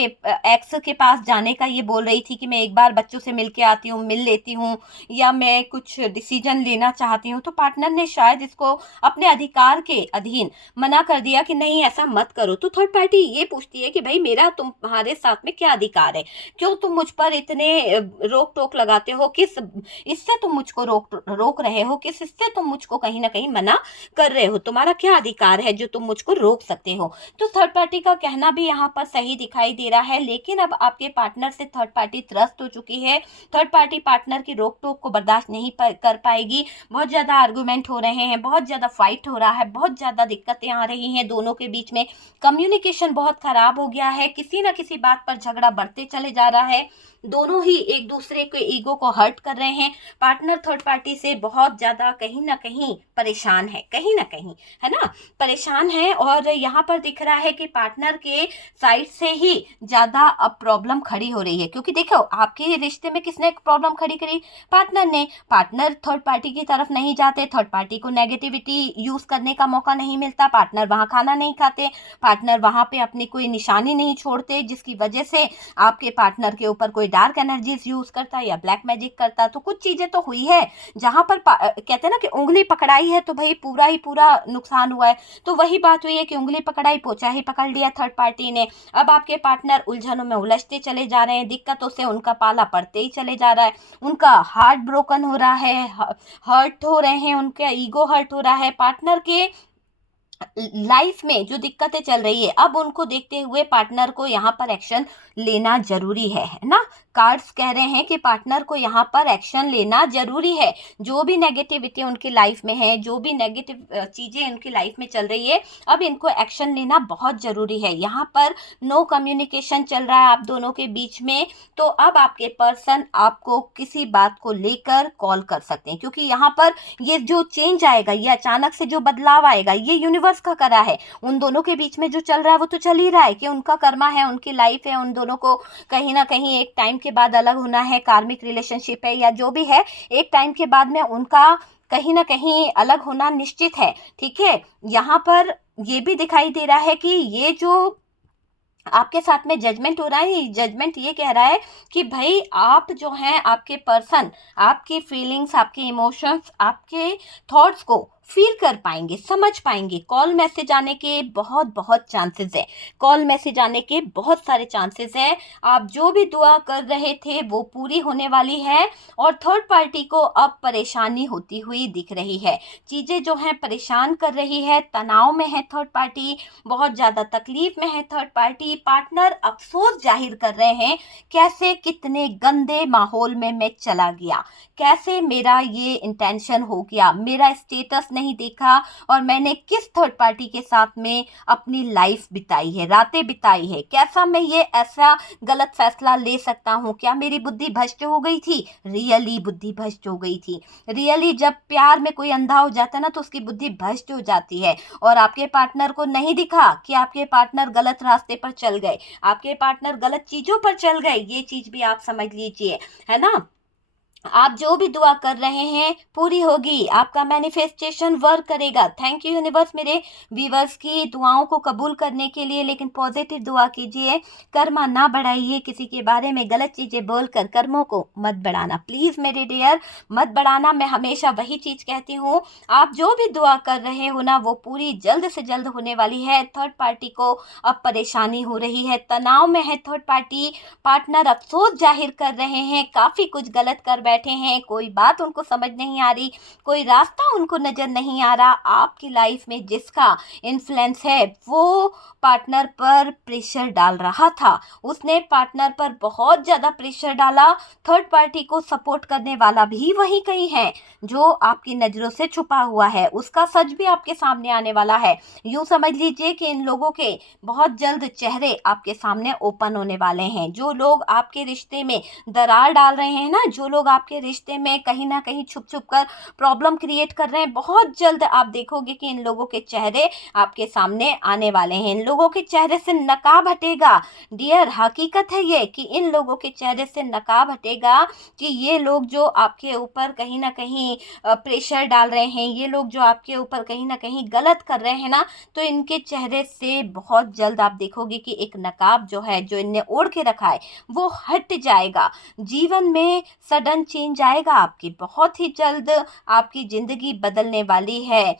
एक्स के पास जाने का ये बोल रही थी कि मैं एक बार बच्चों से मिल के आती हूँ, मिल लेती हूँ, या मैं कुछ डिसीजन लेना चाहती हूँ। तो पार्टनर ने शायद इसको अपने अधिकार के अधीन मना कर दिया कि नहीं ऐसा मत करो। तो थर्ड पार्टी ये पूछती है कि भाई मेरा तुम्हारे साथ में क्या अधिकार है, क्यों तुम मुझ पर इतने रोक टोक लगाते हो, किस इससे तुम मुझको रोक रहे हो, किस इससे तुम मुझको कहीं ना कहीं मना कर रहे हो, तुम्हारा क्या अधिकार है जो तुम मुझको रोक सकते हो। तो थर्ड पार्टी का कहना भी यहाँ पर सही दिखाई दे रहा है, लेकिन अब आपके पार्टनर से थर्ड पार्टी त्रस्त हो चुकी है। थर्ड पार्टी पार्टनर की रोक टोक को बर्दाश्त नहीं कर पाएगी। बहुत ज्यादा आर्गूमेंट हो रहे हैं, बहुत ज्यादा फाइट हो रहा है, बहुत ज्यादा दिक्कतें आ रही हैं दोनों के बीच में, कम्युनिकेशन बहुत खराब हो गया है, किसी ना किसी बात पर झगड़ा बढ़ते चले जा रहा है, दोनों ही एक दूसरे के ईगो को हर्ट कर रहे हैं। पार्टनर थर्ड पार्टी से बहुत ज्यादा कहीं ना कहीं परेशान है, कहीं ना कहीं, है ना, परेशान है। और यहाँ पर दिख रहा है कि पार्टनर के साइड से ही ज्यादा अब प्रॉब्लम खड़ी हो रही है, क्योंकि देखो आपके रिश्ते में किसने प्रॉब्लम खड़ी करी? पार्टनर ने। पार्टनर थर्ड पार्टी की तरफ नहीं जाते, थर्ड पार्टी को नेगेटिविटी यूज करने का मौका नहीं मिलता, पार्टनर वहां खाना नहीं खाते, पार्टनर वहां पे अपनी कोई निशानी नहीं छोड़ते, जिसकी वजह से आपके पार्टनर के ऊपर कोई डार्क एनर्जीज यूज करता या ब्लैक मैजिक करता। तो कुछ चीजें तो हुई है जहां पर कहते हैं ना कि उंगली पकड़ाई है तो भाई पूरा ही पूरा नुकसान हुआ है। तो वही बात हुई है कि उंगली पकड़ाई, पोछा ही पकड़ लिया थर्ड पार्टी ने। अब आपके पार्टनर उलझनों में उलझते चले जा रहे हैं, दिक्कतों से उनका पाला पड़ते ही चले जा रहा है, उनका हार्ट ब्रोकन हो रहा है, हर्ट हो रहे हैं, उनका ईगो हर्ट हो रहा है। पार्टनर के लाइफ में जो दिक्कतें चल रही है, अब उनको देखते हुए पार्टनर को यहाँ पर एक्शन लेना जरूरी है ना। कार्ड्स कह रहे हैं कि पार्टनर को यहाँ पर एक्शन लेना जरूरी है। जो भी नेगेटिविटी उनकी लाइफ में है, जो भी नेगेटिव चीजें उनकी लाइफ में चल रही है, अब इनको एक्शन लेना बहुत जरूरी है। यहाँ पर नो कम्युनिकेशन चल रहा है आप दोनों के बीच में, तो अब आपके पर्सन आपको किसी बात को लेकर कॉल कर सकते हैं, क्योंकि यहाँ पर ये जो चेंज आएगा, ये अचानक से जो बदलाव आएगा, ये यूनिवर्स का करा है। उन दोनों के बीच में जो चल रहा है वो तो चल ही रहा है कि उनका कर्मा है, उनकी लाइफ है, उन दोनों को कहीं ना कहीं एक टाइम के बाद अलग होना है, कार्मिक रिलेशनशिप है या जो भी है, एक टाइम के बाद में उनका कहीं ना कहीं अलग होना निश्चित है, ठीक है। यहाँ पर ये भी दिखाई दे रहा है कि ये जो आपके साथ में जजमेंट हो रहा है, जजमेंट ये कह रहा है कि भाई आप जो हैं, आपके पर्सन आपकी फीलिंग्स, आपके इमोशंस, आपके थॉट्स को फील कर पाएंगे, समझ पाएंगे। कॉल मैसेज आने के बहुत बहुत चांसेस है, कॉल मैसेज आने के बहुत सारे चांसेस हैं। आप जो भी दुआ कर रहे थे वो पूरी होने वाली है, और थर्ड पार्टी को अब परेशानी होती हुई दिख रही है। चीज़ें जो हैं परेशान कर रही है, तनाव में है थर्ड पार्टी, बहुत ज़्यादा तकलीफ में है थर्ड पार्टी। पार्टनर अफसोस जाहिर कर रहे हैं, कैसे कितने गंदे माहौल में मैं चला गया, कैसे मेरा ये इंटेंशन हो गया, मेरा स्टेटस नहीं देखा और मैंने किस थर्ड पार्टी के साथ में अपनी लाइफ बिताई है, रातें बिताई है, कैसा मैं ये ऐसा गलत फैसला ले सकता हूँ, क्या मेरी बुद्धि भ्रष्ट हो गई थी? रियली बुद्धि भ्रष्ट हो गई थी। रियली जब प्यार में कोई अंधा हो जाता है ना तो उसकी बुद्धि भ्रष्ट हो जाती है। और आपके पार्टनर को नहीं दिखा कि आपके पार्टनर गलत रास्ते पर चल गए, आपके पार्टनर गलत चीजों पर चल गए, ये चीज भी आप समझ लीजिए, है ना। आप जो भी दुआ कर रहे हैं पूरी होगी, आपका मैनिफेस्टेशन वर्क करेगा। थैंक यू यूनिवर्स मेरे व्यूवर्स की दुआओं को कबूल करने के लिए, लेकिन पॉजिटिव दुआ कीजिए, कर्मा ना बढ़ाइए, किसी के बारे में गलत चीज़ें बोलकर कर्मों को मत बढ़ाना, प्लीज़ मेरे डियर मत बढ़ाना। मैं हमेशा वही चीज़ कहती हूँ, आप जो भी दुआ कर रहे हो ना वो पूरी जल्द से जल्द होने वाली है। थर्ड पार्टी को अब परेशानी हो रही है, तनाव में है थर्ड पार्टी, पार्टनर अफसोस जाहिर कर रहे हैं, काफ़ी कुछ गलत कर बैठे हैं, कोई बात उनको समझ नहीं आ रही, कोई रास्ता उनको नज़र नहीं आ रहा। आपकी लाइफ में जिसका इन्फ्लुएंस है वो पार्टनर पर प्रेशर डाल रहा था, उसने पार्टनर पर बहुत ज़्यादा प्रेशर डाला। थर्ड पार्टी को सपोर्ट करने वाला भी वही कहीं है जो आपकी नज़रों से छुपा हुआ है, उसका सच भी आपके सामने आने वाला है। यूँ समझ लीजिए कि इन लोगों के बहुत जल्द चेहरे आपके सामने ओपन होने वाले हैं। जो लोग आपके रिश्ते में दरार डाल रहे हैं ना, जो लोग आपके रिश्ते में कहीं ना कहीं छुप छुप कर प्रॉब्लम क्रिएट कर रहे हैं, बहुत जल्द आप देखोगे कि इन लोगों के चेहरे आपके सामने आने वाले हैं। इन लोगों के चेहरे से नकाब हटेगा डियर, हकीकत है ये कि इन लोगों के चेहरे से नकाब हटेगा कि ये लोग जो आपके ऊपर कहीं ना कहीं प्रेशर डाल रहे हैं, ये लोग जो आपके ऊपर कहीं ना कहीं गलत कर रहे हैं ना, तो इनके चेहरे से बहुत जल्द आप देखोगे कि एक नकाब जो है, जो इनने ओढ़ के रखा है, वो हट जाएगा। जीवन में सडन चेंज आएगा आपकी, बहुत ही जल्द आपकी ज़िंदगी बदलने वाली है।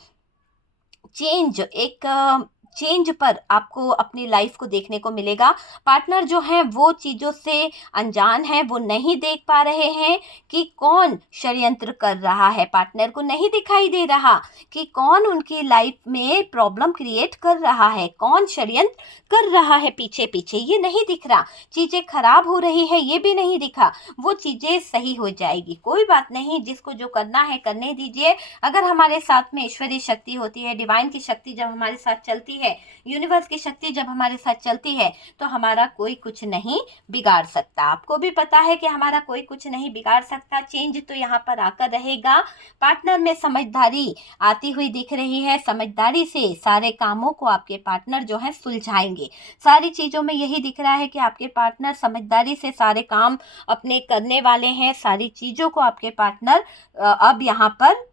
चेंज पर आपको अपनी लाइफ को देखने को मिलेगा। पार्टनर जो हैं वो चीज़ों से अनजान हैं, वो नहीं देख पा रहे हैं कि कौन षड्यंत्र कर रहा है, पार्टनर को नहीं दिखाई दे रहा कि कौन उनकी लाइफ में प्रॉब्लम क्रिएट कर रहा है, कौन षड्यंत्र कर रहा है पीछे पीछे, ये नहीं दिख रहा। चीज़ें खराब हो रही है ये भी नहीं दिखा, वो चीज़ें सही हो जाएगी, कोई बात नहीं, जिसको जो करना है करने दीजिए। अगर हमारे साथ में ईश्वरीय शक्ति होती है, डिवाइन की शक्ति जब हमारे साथ चलती है, यूनिवर्स की शक्ति जब हमारे साथ चलती है, तो हमारा कोई कुछ नहीं बिगाड़ सकता। आपको भी पता है कि हमारा कोई कुछ नहीं बिगाड़ सकता। चेंज तो यहाँ पर आकर रहेगा। पार्टनर में समझदारी आती हुई दिख रही है, समझदारी से सारे कामों को आपके पार्टनर जो है सुलझाएंगे। सारी चीज़ों में यही दिख रहा है कि आपके पार्टनर समझदारी से सारे काम अपने करने वाले हैं। सारी चीज़ों को आपके पार्टनर अब यहाँ पर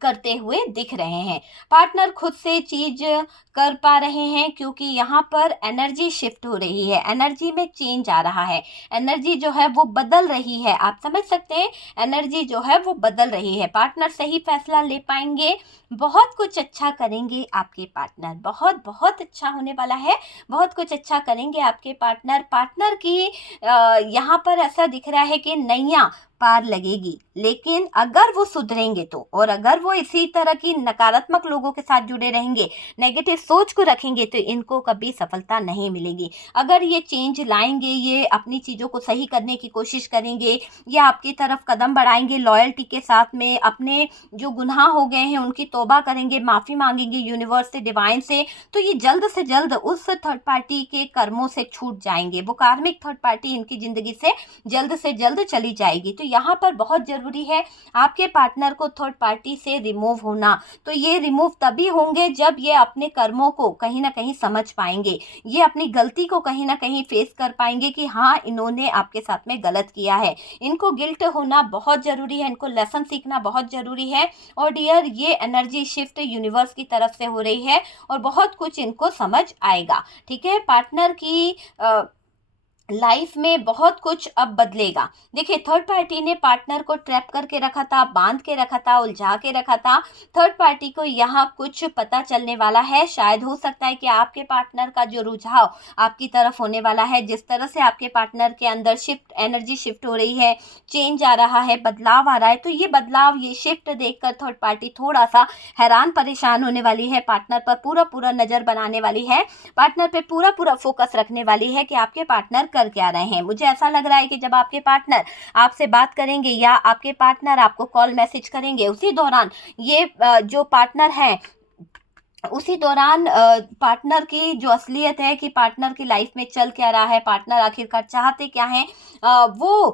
करते हुए दिख रहे हैं। पार्टनर खुद से चीज कर पा रहे हैं क्योंकि यहाँ पर एनर्जी शिफ्ट हो रही है, एनर्जी में चेंज आ रहा है, एनर्जी जो है वो बदल रही है। आप समझ सकते हैं, एनर्जी जो है वो बदल रही है। पार्टनर सही फैसला ले पाएंगे, बहुत कुछ अच्छा करेंगे आपके पार्टनर, बहुत बहुत अच्छा होने वाला है, बहुत कुछ अच्छा करेंगे आपके पार्टनर। पार्टनर की यहाँ पर ऐसा दिख रहा है कि नैया पार लगेगी, लेकिन अगर वो सुधरेंगे तो, और अगर वो इसी तरह की नकारात्मक लोगों के साथ जुड़े रहेंगे, नेगेटिव सोच को रखेंगे, तो इनको कभी सफलता नहीं मिलेगी। अगर ये चेंज लाएंगे, ये अपनी चीज़ों को सही करने की कोशिश करेंगे, या आपकी तरफ कदम बढ़ाएंगे लॉयल्टी के साथ में, अपने जो गुनाह हो गए हैं उनकी तौबा करेंगे, माफ़ी मांगेंगे यूनिवर्स से, डिवाइन से, तो ये जल्द से जल्द उस थर्ड पार्टी के कर्मों से छूट जाएंगे। वो कार्मिक थर्ड पार्टी इनकी ज़िंदगी से जल्द चली जाएगी। तो यहाँ पर बहुत ज़रूरी है आपके पार्टनर को थर्ड पार्टी से रिमूव होना। तो ये रिमूव तभी होंगे जब ये अपने कर्मों को कहीं ना कहीं समझ पाएंगे, ये अपनी गलती को कहीं ना कहीं फेस कर पाएंगे कि हाँ इन्होंने आपके साथ में गलत किया है। इनको गिल्ट होना बहुत ज़रूरी है, इनको लेसन सीखना बहुत ज़रूरी है। और डियर, ये एनर्जी शिफ्ट यूनिवर्स की तरफ से हो रही है और बहुत कुछ इनको समझ आएगा। ठीक है, पार्टनर की लाइफ में बहुत कुछ अब बदलेगा। देखिए, थर्ड पार्टी ने पार्टनर को ट्रैप करके रखा था, बांध के रखा था, उलझा के रखा था। थर्ड पार्टी को यहाँ कुछ पता चलने वाला है। शायद हो सकता है कि आपके पार्टनर का जो रुझाव आपकी तरफ होने वाला है, जिस तरह से आपके पार्टनर के अंदर एनर्जी शिफ्ट हो रही है, चेंज आ रहा है, बदलाव आ रहा है, तो ये बदलाव, ये शिफ्ट देखकर थर्ड पार्टी थोड़ा सा हैरान परेशान होने वाली है। पार्टनर पर पूरा नज़र बनाने वाली है, पार्टनर पर पूरा फोकस रखने वाली है कि आपके पार्टनर करके आ रहे हैं। मुझे ऐसा लग रहा है कि जब आपके पार्टनर आपसे बात करेंगे या आपके पार्टनर आपको कॉल मैसेज करेंगे, उसी दौरान ये जो पार्टनर हैं उसी दौरान पार्टनर की जो असलियत है कि पार्टनर की लाइफ में चल क्या रहा है, पार्टनर आखिरकार चाहते क्या हैं, वो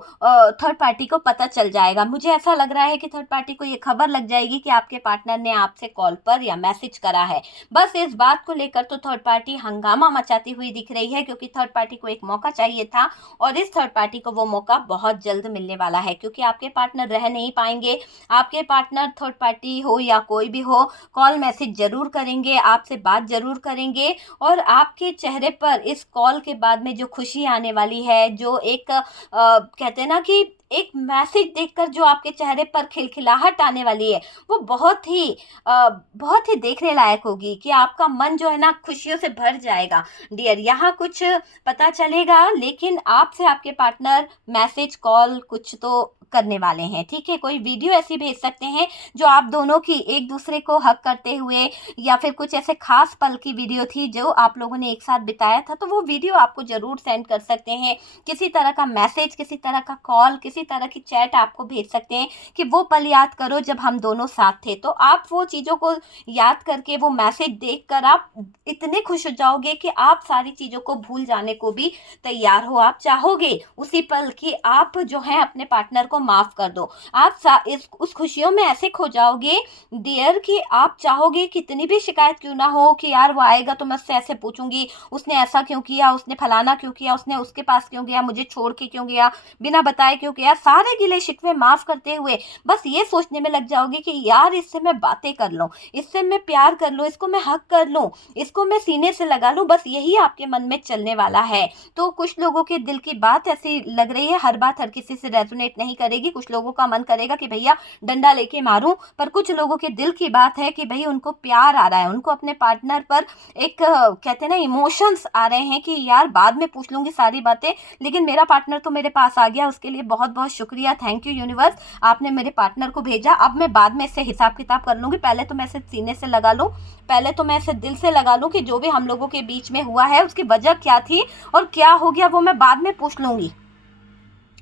थर्ड पार्टी को पता चल जाएगा। मुझे ऐसा लग रहा है कि थर्ड पार्टी को ये खबर लग जाएगी कि आपके पार्टनर ने आपसे कॉल पर या मैसेज करा है। बस इस बात को लेकर तो थर्ड पार्टी हंगामा मचाती हुई दिख रही है, क्योंकि थर्ड पार्टी को एक मौका चाहिए था और इस थर्ड पार्टी को वो मौका बहुत जल्द मिलने वाला है, क्योंकि आपके पार्टनर रह नहीं पाएंगे। आपके पार्टनर थर्ड पार्टी हो या कोई भी हो, कॉल मैसेज जरूर करेंगे, आपसे बात जरूर करेंगे और आपके चेहरे पर इस कॉल के बाद में जो खुशी आने वाली है, जो एक कहते हैं ना कि एक मैसेज देखकर जो आपके चेहरे पर खिलखिलाहट आने वाली है, वो बहुत ही देखने लायक होगी कि आपका मन जो है ना खुशियों से भर जाएगा। डियर, यहाँ कुछ पता चलेगा, लेकिन आपसे आपके पार्टनर मैसेज कॉल कुछ तो करने वाले हैं, ठीक है। कोई वीडियो ऐसी भेज सकते हैं जो आप दोनों की एक दूसरे को हक करते हुए, या फिर कुछ ऐसे खास पल की वीडियो थी जो आप लोगों ने एक साथ बिताया था, तो वो वीडियो आपको जरूर सेंड कर सकते हैं। किसी तरह का मैसेज, किसी तरह का कॉल, किसी तरह की चैट आपको भेज सकते हैं कि वो पल याद करो जब हम दोनों साथ थे। तो आप वो चीज़ों को याद करके, वो मैसेज देखकर आप इतने खुश हो जाओगे कि आप सारी चीज़ों को भूल जाने को भी तैयार हो। आप चाहोगे उसी पल कि आप जो है अपने पार्टनर को माफ कर दो। आप उस खुशियों में ऐसे खो जाओगे डियर कि आप चाहोगे कितनी भी शिकायत क्यों ना हो कि यार वो आएगा तो मैं उससे ऐसे पूछूंगी, उसने ऐसा क्यों किया, उसने फलाना क्यों किया, उसने उसके पास क्यों गया, मुझे छोड़ के क्यों गया, बिना बताए क्यों गया। सारे गिले शिकवे माफ करते हुए बस ये सोचने में लग जाओगे कि यार इससे मैं बातें कर लूं, इससे मैं प्यार कर लूं, इसको मैं हक कर लूं, इसको मैं सीने से लगा लूं। बस यही आपके मन में चलने वाला है। तो कुछ लोगों के दिल की बात ऐसी लग रही है, हर बात हर किसी से रेजोनेट नहीं करेगी। कुछ लोगों का मन करेगा कि भैया डंडा लेके मारूं, पर कुछ लोगों के दिल की बात है कि भाई उनको प्यार आ रहा है, उनको अपने पार्टनर पर एक कहते हैं ना इमोशंस आ रहे हैं कि यार बाद में पूछ लूंगी सारी बातें, लेकिन मेरा पार्टनर तो मेरे पास आ गया, उसके लिए बहुत बहुत शुक्रिया, थैंक यू यूनिवर्स, आपने मेरे पार्टनर को भेजा। अब मैं बाद में इससे हिसाब किताब कर लूंगी, पहले तो मैं इसे सीने से लगा लूं, पहले तो मैं इसे दिल से लगा लूं कि जो भी हम लोगों के बीच में हुआ है उसकी वजह क्या थी और क्या हो गया, वो मैं बाद में पूछ लूंगी।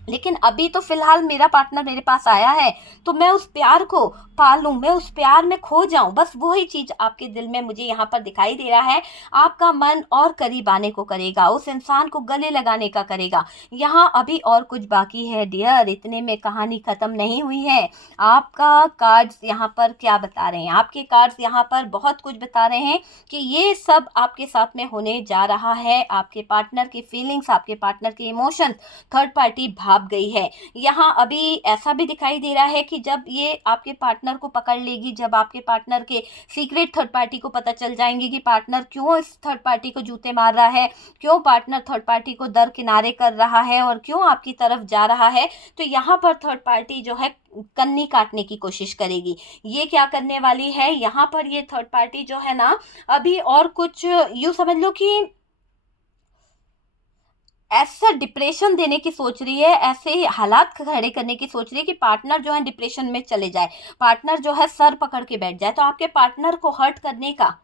लेकिन अभी तो फिलहाल मेरा पार्टनर मेरे पास आया है तो मैं उस प्यार को पालूं, मैं उस प्यार में खो जाऊं। बस वही चीज आपके दिल में मुझे यहाँ पर दिखाई दे रहा है। आपका मन और करीब आने को करेगा, उस इंसान को गले लगाने का करेगा। यहाँ अभी और कुछ बाकी है डियर, इतने में कहानी खत्म नहीं हुई है। आपका कार्ड्स यहाँ पर क्या बता रहे हैं, आपके कार्ड्स यहाँ पर बहुत कुछ बता रहे हैं कि ये सब आपके साथ में होने जा रहा है। आपके पार्टनर की फीलिंग्स, आपके पार्टनर के इमोशंस थर्ड पार्टी भाप गई है। यहाँ अभी ऐसा भी दिखाई दे रहा है कि जब ये आपके पार्टनर को पकड़ लेगी, जब आपके पार्टनर के सीक्रेट थर्ड पार्टी को पता चल जाएंगे कि पार्टनर क्यों इस थर्ड पार्टी को जूते मार रहा है, क्यों पार्टनर थर्ड पार्टी को दरकिनारे कर रहा है और क्यों आपकी तरफ जा रहा है, तो यहाँ पर थर्ड पार्टी जो है कन्नी काटने की कोशिश करेगी। ये क्या करने वाली है, यहाँ पर ये थर्ड पार्टी जो है ना अभी और कुछ यूं समझ लो कि ऐसा डिप्रेशन देने की सोच रही है, ऐसे हालात खड़े करने की सोच रही है कि पार्टनर जो है डिप्रेशन में चले जाए, पार्टनर जो है सर पकड़ के बैठ जाए। तो आपके पार्टनर को हर्ट करने का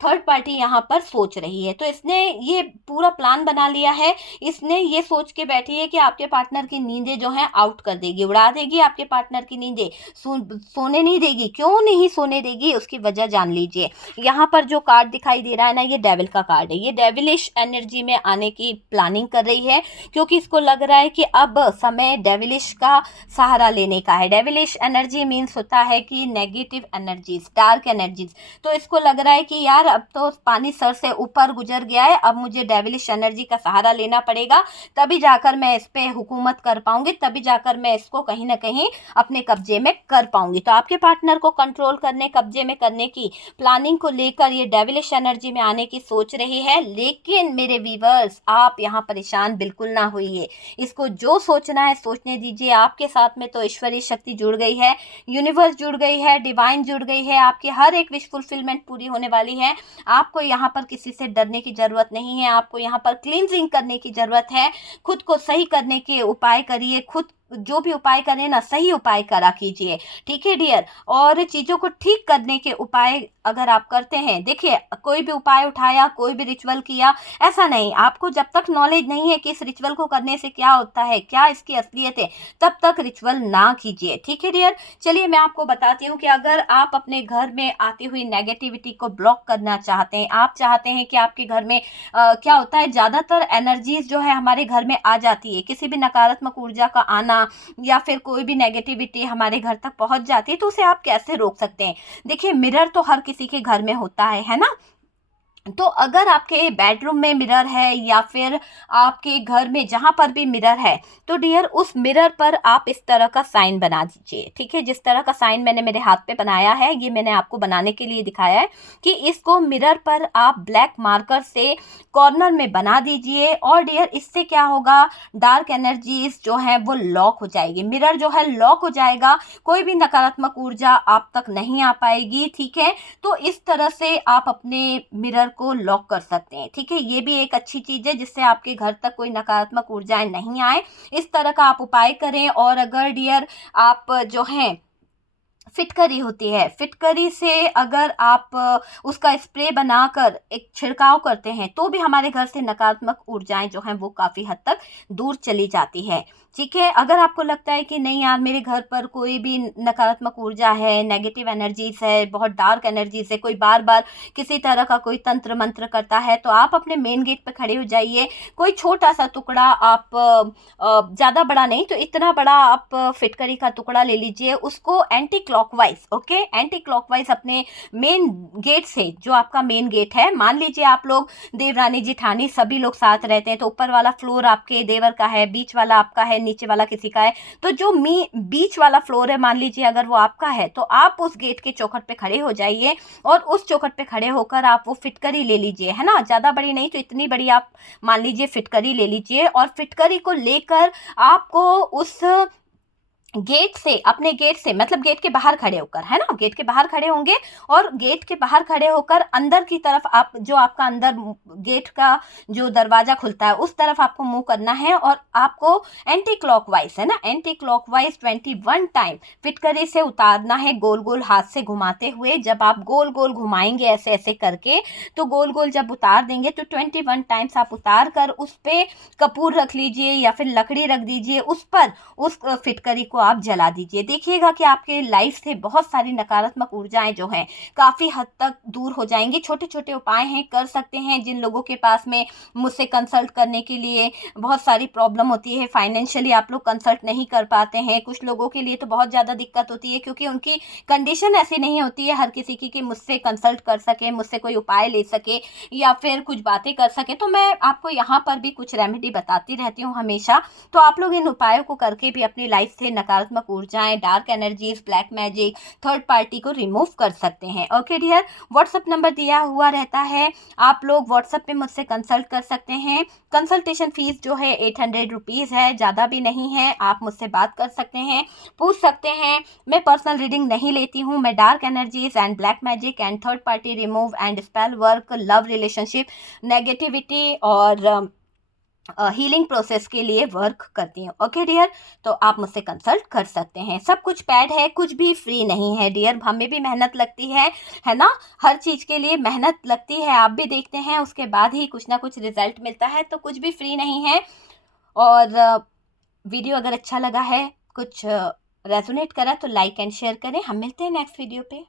थर्ड पार्टी यहाँ पर सोच रही है। तो इसने ये पूरा प्लान बना लिया है, इसने ये सोच के बैठी है कि आपके पार्टनर की नींदें जो हैं आउट कर देगी, उड़ा देगी आपके पार्टनर की नींदें, सोने नहीं देगी। क्यों नहीं सोने देगी, उसकी वजह जान लीजिए। यहाँ पर जो कार्ड दिखाई दे रहा है ना, ये डेविल का कार्ड है। ये डेविलिश एनर्जी में आने की प्लानिंग कर रही है, क्योंकि इसको लग रहा है कि अब समय डेविलिश का सहारा लेने का है। डेविलिश एनर्जी मीन्स होता है कि नेगेटिव एनर्जीज, डार्क एनर्जीज। तो इसको लग रहा है कि यार अब तो पानी सर से ऊपर गुजर गया है, अब मुझे डेविलिश एनर्जी का सहारा लेना पड़ेगा, तभी जाकर मैं इस पे हुकूमत कर पाऊंगी, तभी जाकर मैं इसको कहीं ना कहीं अपने कब्जे में कर पाऊंगी। तो आपके पार्टनर को कंट्रोल करने, कब्जे में करने की प्लानिंग को लेकर ये डेविलिश एनर्जी में आने की सोच रही है। लेकिन मेरे व्यूअर्स, आप यहाँ परेशान बिल्कुल ना होइए, इसको जो सोचना है सोचने दीजिए। आपके साथ में तो ईश्वरीय शक्ति जुड़ गई है, यूनिवर्स जुड़ गई है, डिवाइन जुड़ गई है, आपकी हर एक विश फुलफिलमेंट पूरी होने वाली है। आपको यहाँ पर किसी से डरने की जरूरत नहीं है, आपको यहाँ पर क्लींजिंग करने की जरूरत है। खुद को सही करने के उपाय करिए, खुद जो भी उपाय करें ना, सही उपाय करा कीजिए, ठीक है डियर। और चीज़ों को ठीक करने के उपाय अगर आप करते हैं, देखिए कोई भी उपाय उठाया, कोई भी रिचुअल किया, ऐसा नहीं, आपको जब तक नॉलेज नहीं है कि इस रिचुअल को करने से क्या होता है, क्या इसकी असलियत है, तब तक रिचुअल ना कीजिए, ठीक है डियर। चलिए मैं आपको बताती हूँ कि अगर आप अपने घर में आती हुई नेगेटिविटी को ब्लॉक करना चाहते हैं, आप चाहते हैं कि आपके घर में क्या होता है, ज़्यादातर एनर्जीज जो है हमारे घर में आ जाती है, किसी भी नकारात्मक ऊर्जा का आना या फिर कोई भी नेगेटिविटी हमारे घर तक पहुंच जाती है, तो उसे आप कैसे रोक सकते हैं। देखिए मिरर तो हर किसी के घर में होता है ना। तो अगर आपके बेडरूम में मिरर है या फिर आपके घर में जहां पर भी मिरर है, तो डियर उस मिरर पर आप इस तरह का साइन बना दीजिए, ठीक है। जिस तरह का साइन मैंने मेरे हाथ पे बनाया है, ये मैंने आपको बनाने के लिए दिखाया है कि इसको मिरर पर आप ब्लैक मार्कर से कॉर्नर में बना दीजिए। और डियर इससे क्या होगा, डार्क एनर्जीज जो है वो लॉक हो जाएगी, मिरर जो है लॉक हो जाएगा, कोई भी नकारात्मक ऊर्जा आप तक नहीं आ पाएगी, ठीक है। तो इस तरह से आप अपने मिरर को लॉक कर सकते हैं, ठीक है। ये भी एक अच्छी चीज है जिससे आपके घर तक कोई नकारात्मक ऊर्जाएं नहीं आए। इस तरह का आप उपाय करें। और अगर डियर आप जो हैं फिटकरी होती है, फिटकरी से अगर आप उसका स्प्रे बनाकर एक छिड़काव करते हैं, तो भी हमारे घर से नकारात्मक ऊर्जाएं जो हैं वो काफ़ी हद तक दूर चली जाती है, ठीक है। अगर आपको लगता है कि नहीं यार मेरे घर पर कोई भी नकारात्मक ऊर्जा है, नेगेटिव एनर्जीज है, बहुत डार्क एनर्जीज है, कोई बार बार किसी तरह का कोई तंत्र मंत्र करता है, तो आप अपने मेन गेट पे खड़े हो जाइए। कोई छोटा सा टुकड़ा आप ज़्यादा बड़ा नहीं तो इतना बड़ा आप फिटकरी का टुकड़ा ले लीजिए, उसको anti clockwise, okay, anti clockwise अपने मेन गेट से, जो आपका मेन गेट है, मान लीजिए आप लोग देवरानी जेठानी सभी लोग साथ रहते हैं, तो ऊपर वाला फ्लोर आपके देवर का है, बीच वाला आपका है, नीचे वाला किसी का है, तो जो बीच वाला फ्लोर है मान लीजिए अगर वो आपका है, तो आप उस गेट के चौखट पे खड़े हो जाइए और उस चौखट पे खड़े होकर आप वो फिटकरी ले लीजिए, है ना, ज़्यादा बड़ी नहीं तो इतनी बड़ी आप मान लीजिए फिटकरी ले लीजिए। और फिटकरी को लेकर आपको उस गेट से, अपने गेट से मतलब गेट के बाहर खड़े होकर, है ना, गेट के बाहर खड़े होंगे और गेट के बाहर खड़े होकर अंदर की तरफ आप, जो आपका अंदर गेट का जो दरवाजा खुलता है उस तरफ आपको मुंह करना है और आपको एंटी क्लॉकवाइज, है ना, एंटी क्लॉकवाइज 21 टाइम फिटकरी से उतारना है, गोल गोल हाथ से घुमाते हुए। जब आप गोल गोल घुमाएंगे ऐसे ऐसे करके, तो गोल गोल जब उतार देंगे तो 21 टाइम्स आप उतार कर उस पर कपूर रख लीजिए या फिर लकड़ी रख दीजिए, उस पर उस फिटकरी को आप जला दीजिए। देखिएगा कि आपके लाइफ से बहुत सारी नकारात्मक ऊर्जाएं जो हैं काफ़ी हद तक दूर हो जाएंगी। छोटे छोटे उपाय हैं, कर सकते हैं। जिन लोगों के पास में मुझसे कंसल्ट करने के लिए बहुत सारी प्रॉब्लम होती है, फाइनेंशियली आप लोग कंसल्ट नहीं कर पाते हैं, कुछ लोगों के लिए तो बहुत ज़्यादा दिक्कत होती है क्योंकि उनकी कंडीशन ऐसी नहीं होती है हर किसी की कि मुझसे कंसल्ट कर सके, मुझसे कोई उपाय ले सके या फिर कुछ बातें कर सके। तो मैं आपको यहाँ पर भी कुछ रेमेडी बताती रहती हूँ हमेशा। तो आप लोग इन उपायों को करके भी अपनी लाइफ से नकारात्मक ऊर्जाएं, dark energies, black magic, third party को रिमूव कर सकते हैं। ओके डियर, व्हाट्सअप नंबर दिया हुआ रहता है, आप लोग व्हाट्सअप पे मुझसे कंसल्ट कर सकते हैं। कंसल्टेशन फीस जो है 800 रुपीज़ है, ज़्यादा भी नहीं है। आप मुझसे बात कर सकते हैं, पूछ सकते हैं। मैं पर्सनल रीडिंग नहीं लेती हूँ, मैं dark energies and black magic and third party remove and spell work, love relationship, negativity और हीलिंग प्रोसेस के लिए वर्क करती हूँ। ओके डियर, तो आप मुझसे कंसल्ट कर सकते हैं। सब कुछ पैड है, कुछ भी फ्री नहीं है डियर, हमें भी मेहनत लगती है ना, हर चीज़ के लिए मेहनत लगती है। आप भी देखते हैं उसके बाद ही कुछ ना कुछ रिजल्ट मिलता है, तो कुछ भी फ्री नहीं है। और वीडियो अगर अच्छा लगा है, कुछ रेजोनेट करा तो लाइक एंड शेयर करें। हम मिलते हैं नेक्स्ट वीडियो पे।